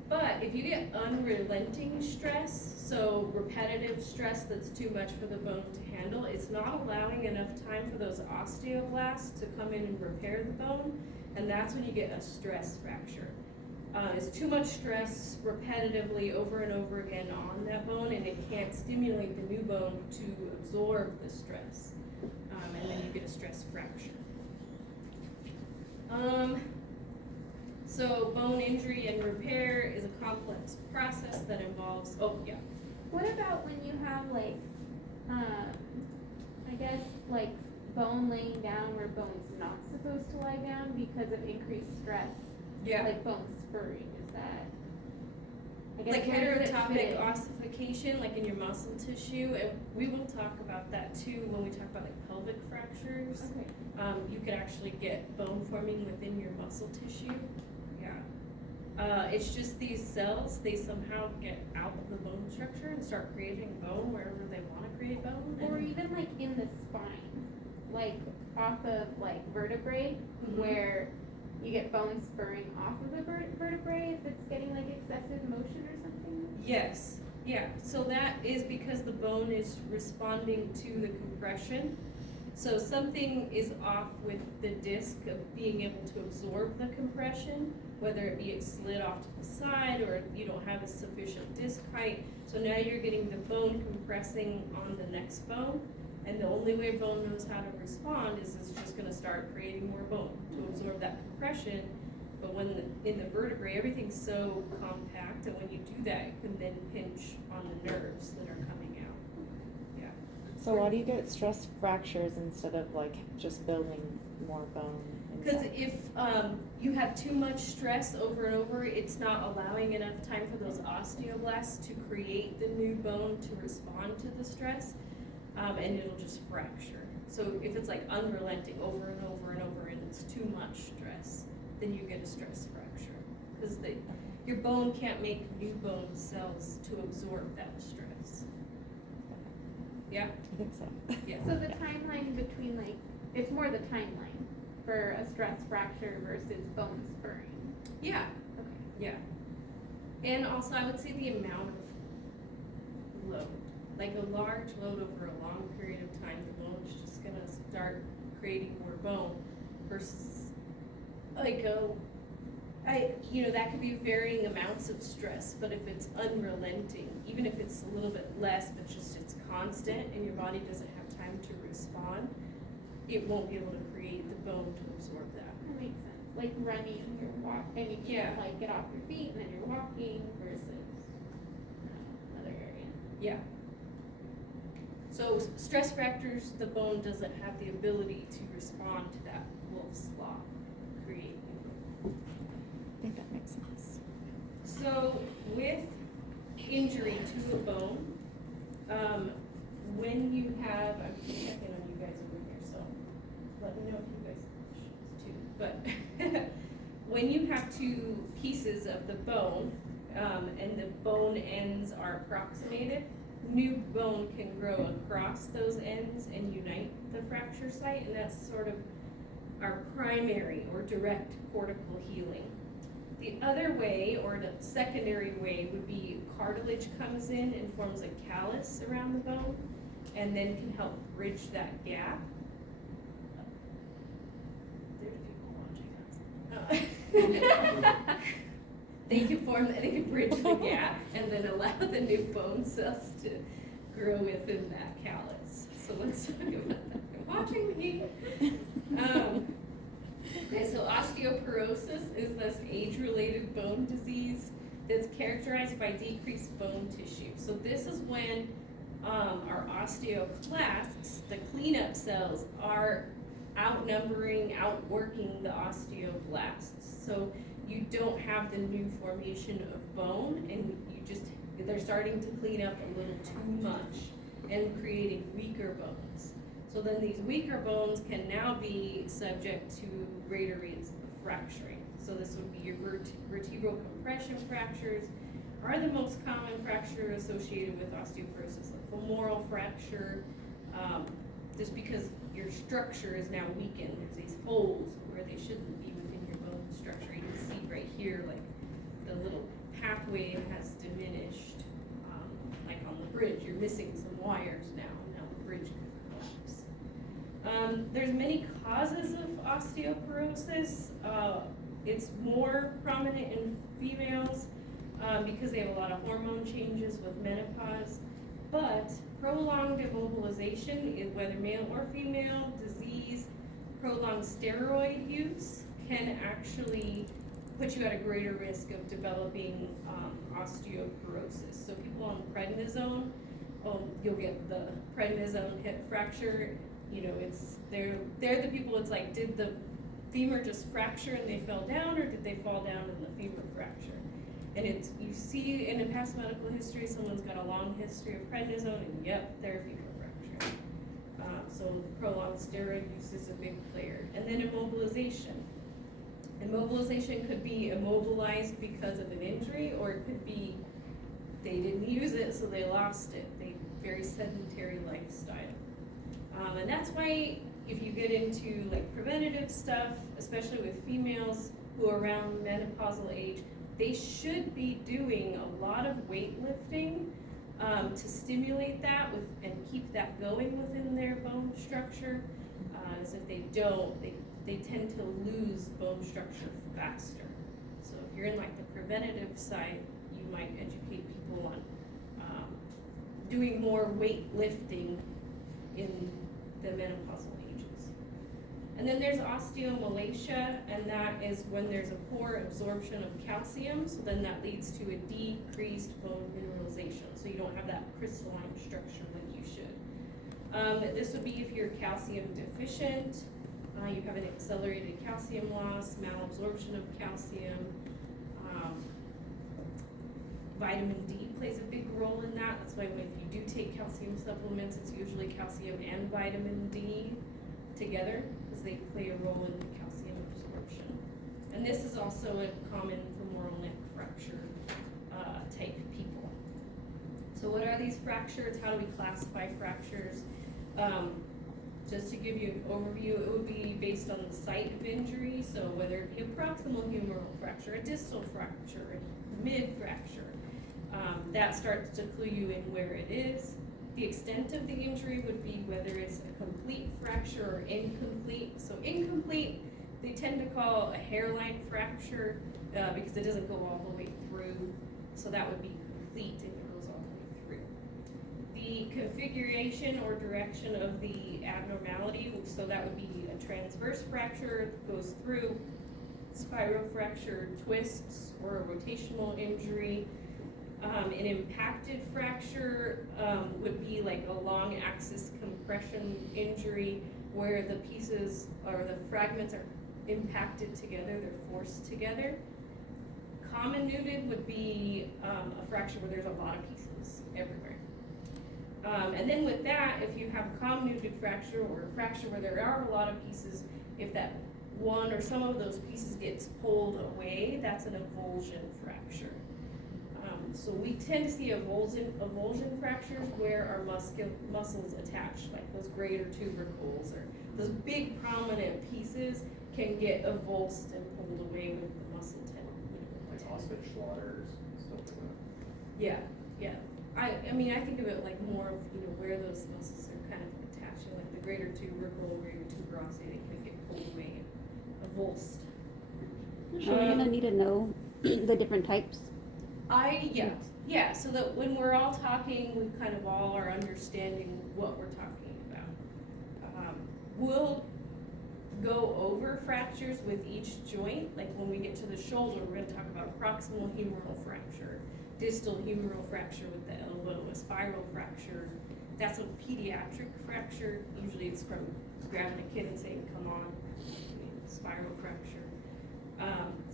But if you get unrelenting stress, so repetitive stress that's too much for the bone to handle, it's not allowing enough time for those osteoblasts to come in and repair the bone, and that's when you get a stress fracture. It's too much stress repetitively over and over again on that bone, and it can't stimulate the new bone to absorb the stress, and then you get a stress fracture. So bone injury and repair is a complex process that involves, What about when you have like, I guess like bone laying down where bone's not supposed to lie down because of increased stress? Like bone spurring, is that? I guess Like where does it heterotopic fit in? ossification, like in your muscle tissue, and we will talk about that too when we talk about like pelvic fractures. Okay. You could actually get bone forming within your muscle tissue. It's just these cells, they somehow get out of the bone structure and start creating bone wherever they want to create bone. Or and- even like in the spine, like off of like vertebrae, Mhm. where you get bone spurring off of the vertebrae if it's getting like excessive motion or something. Yes, yeah, so that is because the bone is responding to the compression. So something is off with the disc of being able to absorb the compression, whether it be it slid off to the side or you don't have a sufficient disc height. So now you're getting the bone compressing on the next bone, and the only way bone knows how to respond is it's just gonna start creating more bone to absorb that compression. But in the vertebrae, everything's so compact, and when you do that, it can then pinch on the nerves that are coming out. So why do you get stress fractures instead of like just building more bone? Because inside? if you have too much stress over and over, it's not allowing enough time for those osteoblasts to create the new bone to respond to the stress, and it'll just fracture. So if it's like unrelenting over and over and over, and it's too much stress, then you get a stress fracture. Because your bone can't make new bone cells to absorb that stress. Yeah? I think so. Yeah. So the timeline between like, it's more the timeline for a stress fracture versus bone spurring. Yeah. Okay. Yeah. And also, I would say the amount of load. Like a large load over a long period of time, the bone's just gonna start creating more bone versus like that could be varying amounts of stress, but if it's unrelenting, even if it's a little bit less, but just it's constant and your body doesn't have time to respond, it won't be able to create the bone to absorb that. That makes sense. Like running, you're walking, you Yeah. can't like get off your feet and then you're walking versus another area. Yeah. So stress fractures, the bone doesn't have the ability to respond to that wolf's law, create. I think that makes sense. So with injury to a bone, when you have, I'm checking on you guys over here, so let me know if you guys have questions too. But when you have two pieces of the bone, and the bone ends are approximated, new bone can grow across those ends and unite the fracture site, and that's sort of our primary or direct cortical healing. The other way, or the secondary way, would be cartilage comes in and forms a callus around the bone, and then can help bridge that gap. There are people watching us. They can bridge the gap and then allow the new bone cells to grow within that callus. So let's talk about that. You're watching me. Okay, so osteoporosis is this age-related bone disease that's characterized by decreased bone tissue. So this is when our osteoclasts, the cleanup cells, are outworking the osteoblasts. So you don't have the new formation of bone, and they're starting to clean up a little too much and creating weaker bones. So then these weaker bones can now be subject to greater rates of fracturing. So this would be your vertebral compression fractures are the most common fracture associated with osteoporosis. Like femoral fracture, just because your structure is now weakened. There's these holes where they shouldn't be within your bone structure. You can see right here, like the little pathway has diminished. Like on the bridge, you're missing some wires now. Now the bridge could collapse. There's many causes of osteoporosis. It's more prominent in females because they have a lot of hormone changes with menopause. But prolonged immobilization, whether male or female, disease, prolonged steroid use can actually put you at a greater risk of developing osteoporosis. So people on prednisone, you'll get the prednisone hip fracture. You know, they're the people. It's like, did the femur just fracture and they fell down, or did they fall down and the femur fracture? And you see in a past medical history, someone's got a long history of prednisone, and yep, they're femur fracture. So prolonged steroid use is a big player. And then immobilization. Immobilization could be immobilized because of an injury, or it could be they didn't use it, so they lost it. Very sedentary lifestyle. And that's why if you get into like preventative stuff, especially with females who are around menopausal age, they should be doing a lot of weightlifting to stimulate that and keep that going within their bone structure. As if they don't, they tend to lose bone structure faster. So if you're in like the preventative side, you might educate people on doing more weightlifting in the menopausal ages. And then there's osteomalacia, and that is when there's a poor absorption of calcium, so then that leads to a decreased bone mineralization, so you don't have that crystalline structure that you should. This would be if you're calcium deficient, you have an accelerated calcium loss, malabsorption of calcium. Vitamin D plays a big role in that. That's why if you do take calcium supplements, it's usually calcium and vitamin D together, because they play a role in calcium absorption. And this is also a common femoral neck fracture type people. So what are these fractures? How do we classify fractures? Just to give you an overview, it would be based on the site of injury, so whether it be a proximal humeral fracture, a distal fracture, a mid fracture. That starts to clue you in where it is. The extent of the injury would be whether it's a complete fracture or incomplete. So incomplete, they tend to call a hairline fracture because it doesn't go all the way through. So that would be complete if it goes all the way through. The configuration or direction of the abnormality, so that would be a transverse fracture that goes through, spiral fracture, twists, or a rotational injury. An impacted fracture would be like a long axis compression injury where the pieces or the fragments are impacted together, they're forced together. Comminuted would be a fracture where there's a lot of pieces everywhere. And then with that, if you have a comminuted fracture or a fracture where there are a lot of pieces, if that one or some of those pieces gets pulled away, that's an avulsion fracture. So we tend to see avulsion fractures where our muscles attach, like those greater tubercles or those big prominent pieces can get avulsed and pulled away with the muscle tendon. Like Auschwitz slaughters and stuff like that. Yeah. I mean, I think of it like more of, where those muscles are kind of attaching, like the greater tubercle, greater tuberosity, they can get pulled away and avulsed. Are we gonna need to know the different types? Yeah, so that when we're all talking, we kind of all are understanding what we're talking about. We'll go over fractures with each joint, like when we get to the shoulder, we're gonna talk about proximal humeral fracture, distal humeral fracture with the elbow, a spiral fracture, That's a pediatric fracture. Usually it's from grabbing a kid and saying, come on, spiral fracture.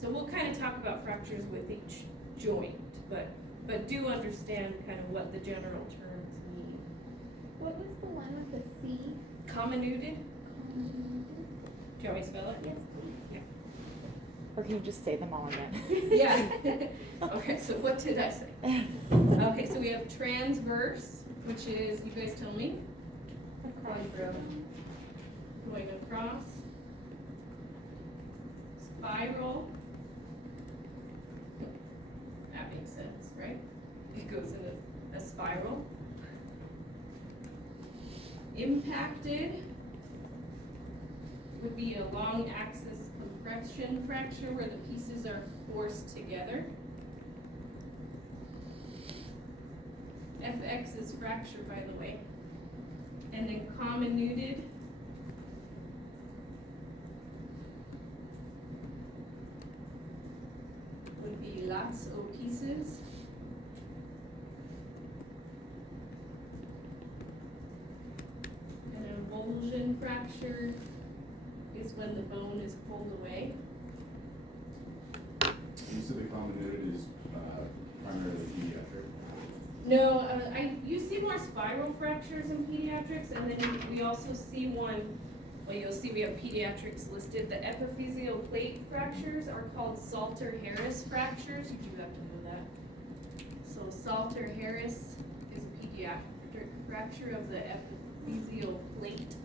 So we'll kind of talk about fractures with each joint, but do understand kind of what the general terms mean. What was the one with the C? Comminuted? Do you want me to spell it? Yes, please. Or can you just say them all again? Yeah. Okay, so what did I say? Okay, so we have transverse, which is, you guys tell me, Going through. going across. Spiral. That makes sense, right? It goes in a spiral. Impacted would be a long axis compression fracture where the pieces are forced together. FX is fracture, by the way. And then comminuted would be lots of pieces. And an avulsion fracture is when the bone is pulled away. You said the comminuted is primarily pediatric. No, you see more spiral fractures in pediatrics, and then we also see one, well, you'll see we have pediatrics listed. The epiphyseal plate fractures are called Salter-Harris fractures. You do have to know that. So Salter-Harris is a pediatric fracture of the epiphyseal plate.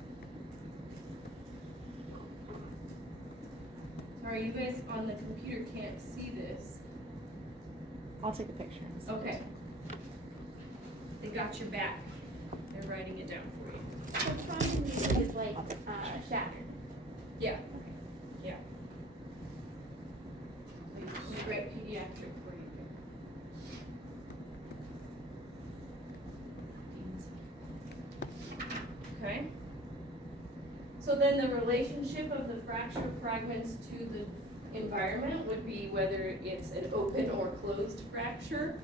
Sorry, you guys on the computer can't see this. I'll take a picture. and send it Okay. to you. They got your back. They're writing it down for you. So comminuted is like, shattered. Yeah. Yeah. We write pediatric for you. Okay. So then the relationship of the fracture fragments to the environment would be whether it's an open or closed fracture.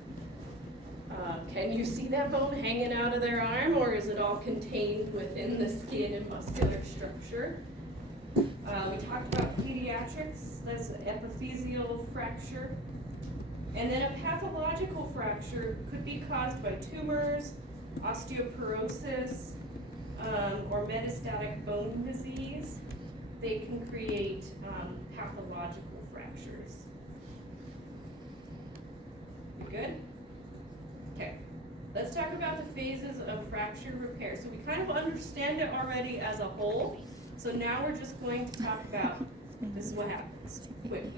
Can you see that bone hanging out of their arm, or is it all contained within the skin and muscular structure? We talked about pediatrics, that's an epiphyseal fracture. And then a pathological fracture could be caused by tumors, osteoporosis, or metastatic bone disease. They can create pathological fractures. You good? Okay, let's talk about the phases of fracture repair. So we kind of understand it already as a whole. So now we're just going to talk about, this is what happens quickly.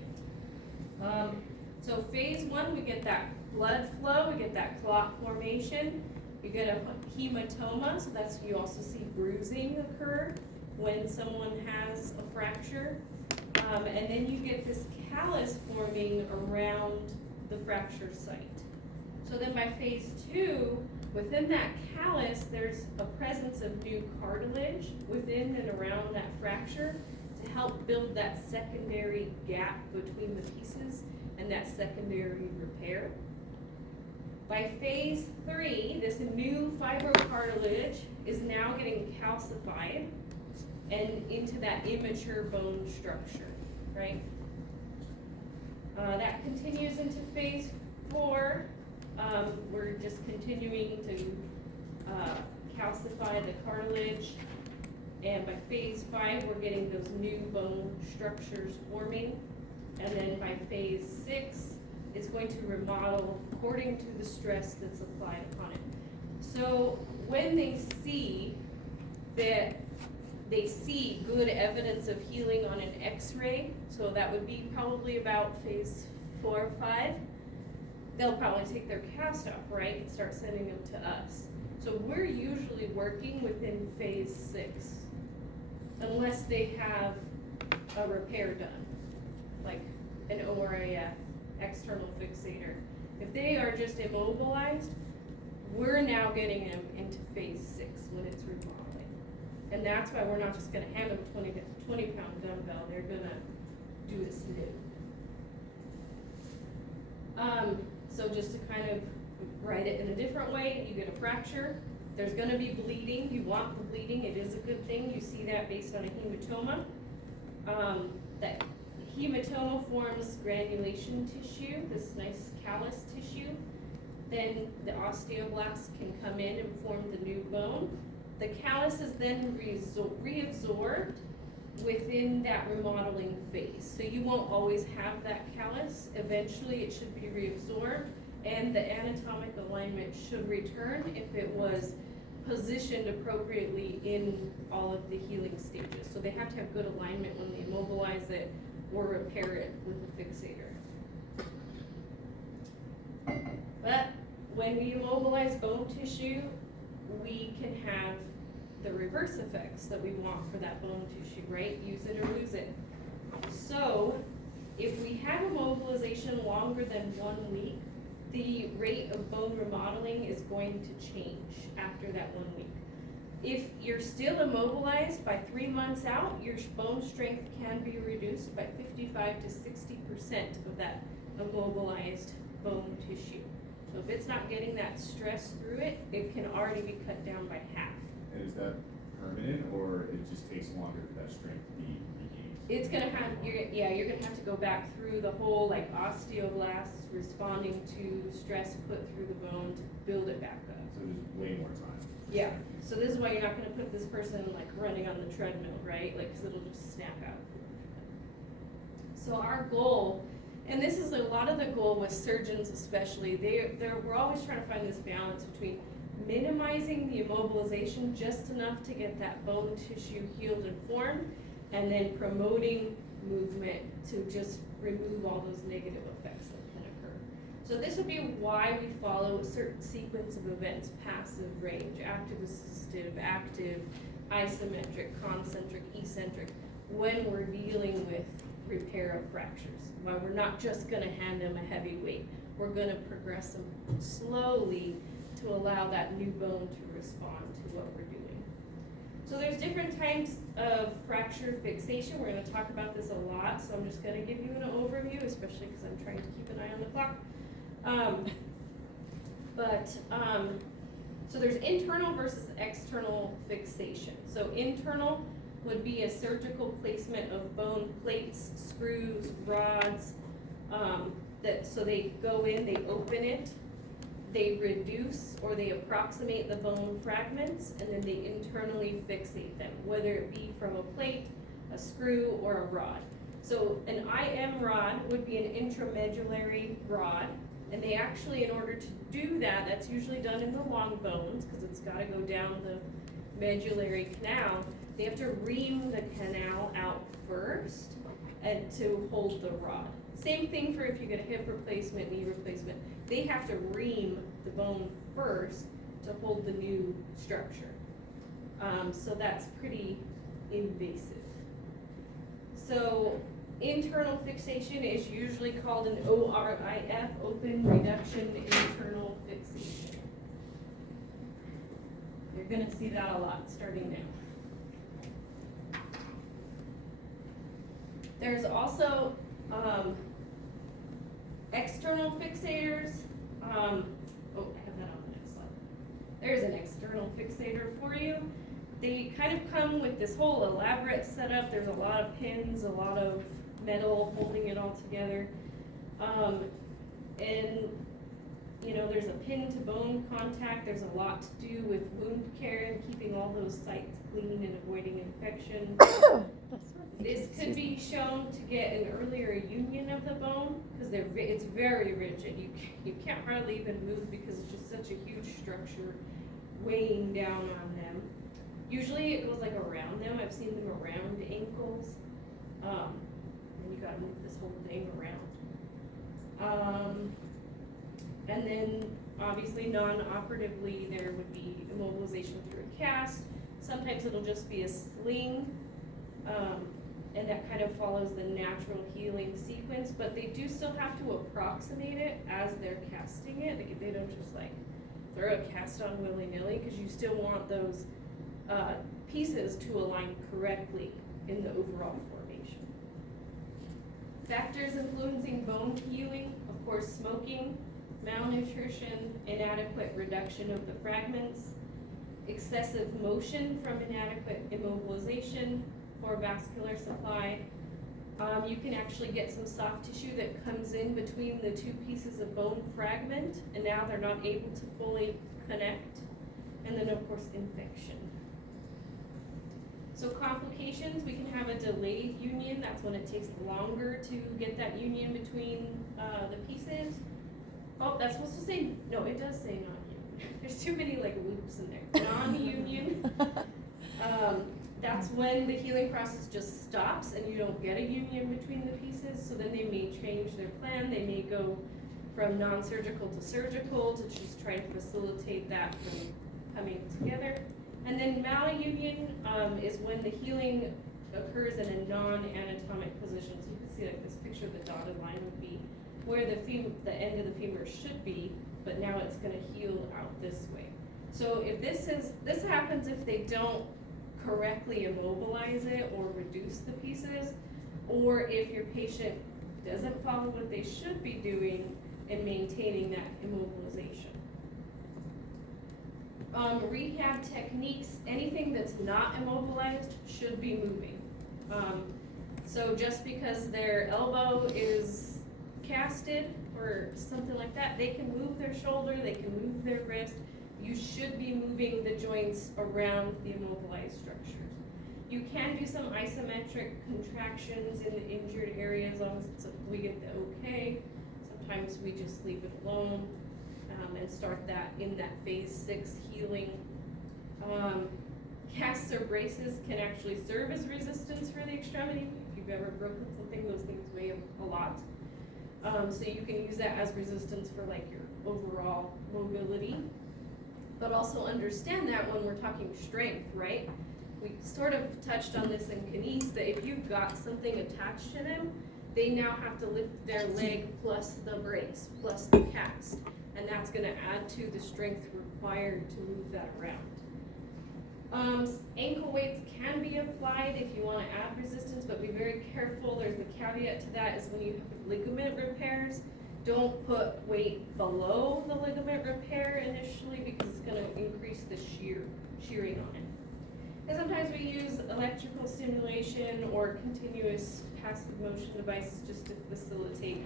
So phase one, we get that blood flow, we get that clot formation, you get a hematoma, so that's, you also see bruising occur when someone has a fracture. And then you get this callus forming around the fracture site. So then by phase two, within that callus, there's a presence of new cartilage within and around that fracture to help build that secondary gap between the pieces and that secondary repair. By phase three, this new fibrocartilage is now getting calcified and into that immature bone structure, right? That continues into phase four. We're just continuing to calcify the cartilage, and by phase five, we're getting those new bone structures forming, and then by phase six, it's going to remodel according to the stress that's applied upon it. So when they see that they see good evidence of healing on an x-ray, so that would be probably about phase 4 or 5, they'll probably take their cast off, right, and start sending them to us. So we're usually working within phase 6, unless they have a repair done, like an ORAF, external fixator. If they are just immobilized, we're now getting them into phase 6 when it's remodeling. And that's why we're not just gonna hand them a 20-pound dumbbell, they're gonna do this new. So just to kind of write it in a different way, you get a fracture, There's gonna be bleeding, you want the bleeding, it is a good thing, you see that based on a hematoma. That hematoma forms granulation tissue, this nice callus tissue. Then the osteoblasts can come in and form the new bone. The callus is then reabsorbed within that remodeling phase. So you won't always have that callus. Eventually it should be reabsorbed and the anatomic alignment should return if it was positioned appropriately in all of the healing stages. So they have to have good alignment when they immobilize it or repair it with a fixator. But when we immobilize bone tissue, we can have the reverse effects that we want for that bone tissue, right? Use it or lose it. So if we have immobilization longer than 1 week, the rate of bone remodeling is going to change after that 1 week. If you're still immobilized by 3 months out, your bone strength can be reduced by 55 to 60% of that immobilized bone tissue. So if it's not getting that stress through it, it can already be cut down by half. And is that permanent, or it just takes longer for that strength to be regained? It's gonna have, you're gonna have to go back through the whole, like, osteoblasts responding to stress put through the bone to build it back up. So there's way more time. Yeah, so this is why you're not gonna put this person like running on the treadmill, right? Like, cause it'll just snap out. So our goal, and this is a lot of the goal with surgeons especially, we're always trying to find this balance between minimizing the immobilization just enough to get that bone tissue healed and formed, and then promoting movement to just remove all those negative effects that can occur. So this would be why we follow a certain sequence of events: passive range, active assistive, active, isometric, concentric, eccentric, when we're dealing with repair of fractures. Why we're not just gonna hand them a heavy weight. We're gonna progress them slowly to allow that new bone to respond to what we're doing. So there's different types of fracture fixation. We're gonna talk about this a lot, so I'm just gonna give you an overview, especially because I'm trying to keep an eye on the clock. So there's internal versus external fixation. So internal would be a surgical placement of bone plates, screws, rods, so they go in, they open it, they reduce or they approximate the bone fragments, and then they internally fixate them, whether it be from a plate, a screw, or a rod. So an IM rod would be an intramedullary rod, and they actually, in order to do that, that's usually done in the long bones, because it's gotta go down the medullary canal. They have to ream the canal out first and to hold the rod. Same thing for if you get a hip replacement, knee replacement. They have to ream the bone first to hold the new structure. So that's pretty invasive. So internal fixation is usually called an ORIF, open reduction internal fixation. You're gonna see that a lot starting now. There's also external fixators. I have that on the next slide. There's an external fixator for you. They kind of come with this whole elaborate setup. There's a lot of pins, a lot of metal holding it all together. And you know, there's a pin to bone contact. There's a lot to do with wound care and keeping all those sites clean and avoiding infection. This could be shown to get an earlier union of the bone because it's very rigid. You can't hardly even move because it's just such a huge structure weighing down on them. Usually it goes like around them. I've seen them around ankles. And you gotta move this whole thing around. And then obviously non-operatively there would be immobilization through a cast. Sometimes it'll just be a sling. And that kind of follows the natural healing sequence, but they do still have to approximate it as they're casting it. They don't just like throw a cast on willy-nilly, because you still want those pieces to align correctly in the overall formation. Factors influencing bone healing, of course, smoking, malnutrition, inadequate reduction of the fragments, excessive motion from inadequate immobilization or vascular supply. You can actually get some soft tissue that comes in between the two pieces of bone fragment, and now they're not able to fully connect. And then of course infection. So complications, we can have a delayed union. That's when it takes longer to get that union between the pieces. Oh, that's supposed to say, no, it does say non-union. There's too many like loops in there. Non-union. That's when the healing process just stops and you don't get a union between the pieces. So then they may change their plan. They may go from non-surgical to surgical to just try to facilitate that from coming together. And then malunion is when the healing occurs in a non-anatomic position. So you can see like this picture, the dotted line would be where the end of the femur should be, but now it's gonna heal out this way. So if this happens if they don't correctly immobilize it or reduce the pieces, or if your patient doesn't follow what they should be doing in maintaining that immobilization. Rehab techniques, anything that's not immobilized should be moving. So just because their elbow is casted or something like that, they can move their shoulder, they can move their wrist. You should be moving the joints around the immobilized structures. You can do some isometric contractions in the injured area as long as we get the okay. Sometimes we just leave it alone and start that in that phase 6 healing. Casts or braces can actually serve as resistance for the extremity. If you've ever broken something, those things weigh a lot. So you can use that as resistance for like your overall mobility. But also understand that when we're talking strength, right? We sort of touched on this in kines, that if you've got something attached to them, they now have to lift their leg plus the brace, plus the cast. And that's gonna add to the strength required to move that around. Ankle weights can be applied if you wanna add resistance, but be very careful. There's a caveat to that is when you have ligament repairs, don't put weight below the ligament repair initially because it's gonna increase the shearing on it. And sometimes we use electrical stimulation or continuous passive motion devices just to facilitate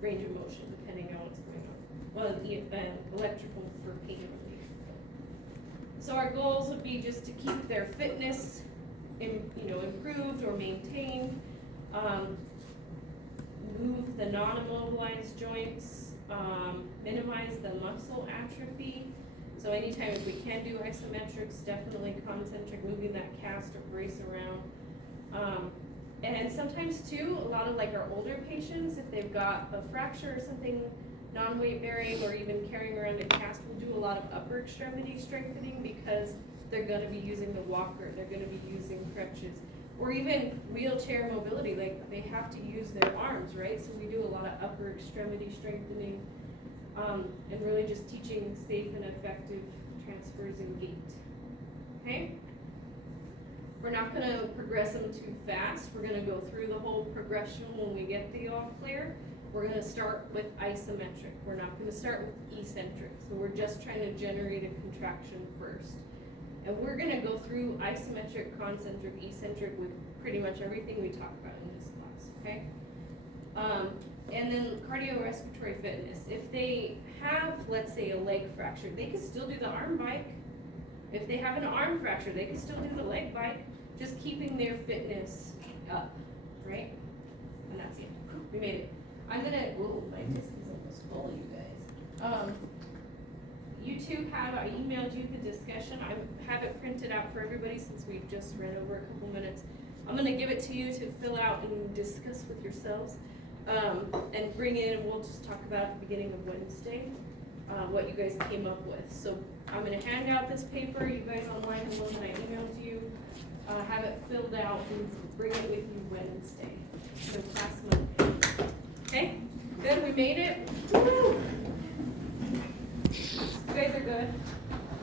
range of motion depending on what's going on. Well, electrical for pain relief. So our goals would be just to keep their fitness improved or maintained. Move the non-immobilized joints, minimize the muscle atrophy. So anytime if we can do isometrics, definitely concentric, moving that cast or brace around. And sometimes too, a lot of like our older patients, if they've got a fracture or something non-weight bearing or even carrying around a cast, we'll do a lot of upper extremity strengthening because they're gonna be using the walker, they're gonna be using crutches. Or even wheelchair mobility, like they have to use their arms, right? So we do a lot of upper extremity strengthening, and really just teaching safe and effective transfers and gait, okay? We're not gonna progress them too fast. We're gonna go through the whole progression when we get the all clear. We're gonna start with isometric. We're not gonna start with eccentric. So we're just trying to generate a contraction first. And we're gonna go through isometric, concentric, eccentric with pretty much everything we talk about in this class, okay? And then cardiorespiratory fitness. If they have, let's say, a leg fracture, they can still do the arm bike. If they have an arm fracture, they can still do the leg bike, just keeping their fitness up, right? And that's it. We made it. I'm gonna, whoa, my disk is almost full, you guys. You two have, I emailed you the discussion. I have it printed out for everybody since we've just read over a couple minutes. I'm gonna give it to you to fill out and discuss with yourselves, and bring in, and we'll just talk about at the beginning of Wednesday, what you guys came up with. So I'm gonna hand out this paper, you guys online and look, and I emailed you, have it filled out and bring it with you Wednesday, so class Monday. Okay, good, we made it.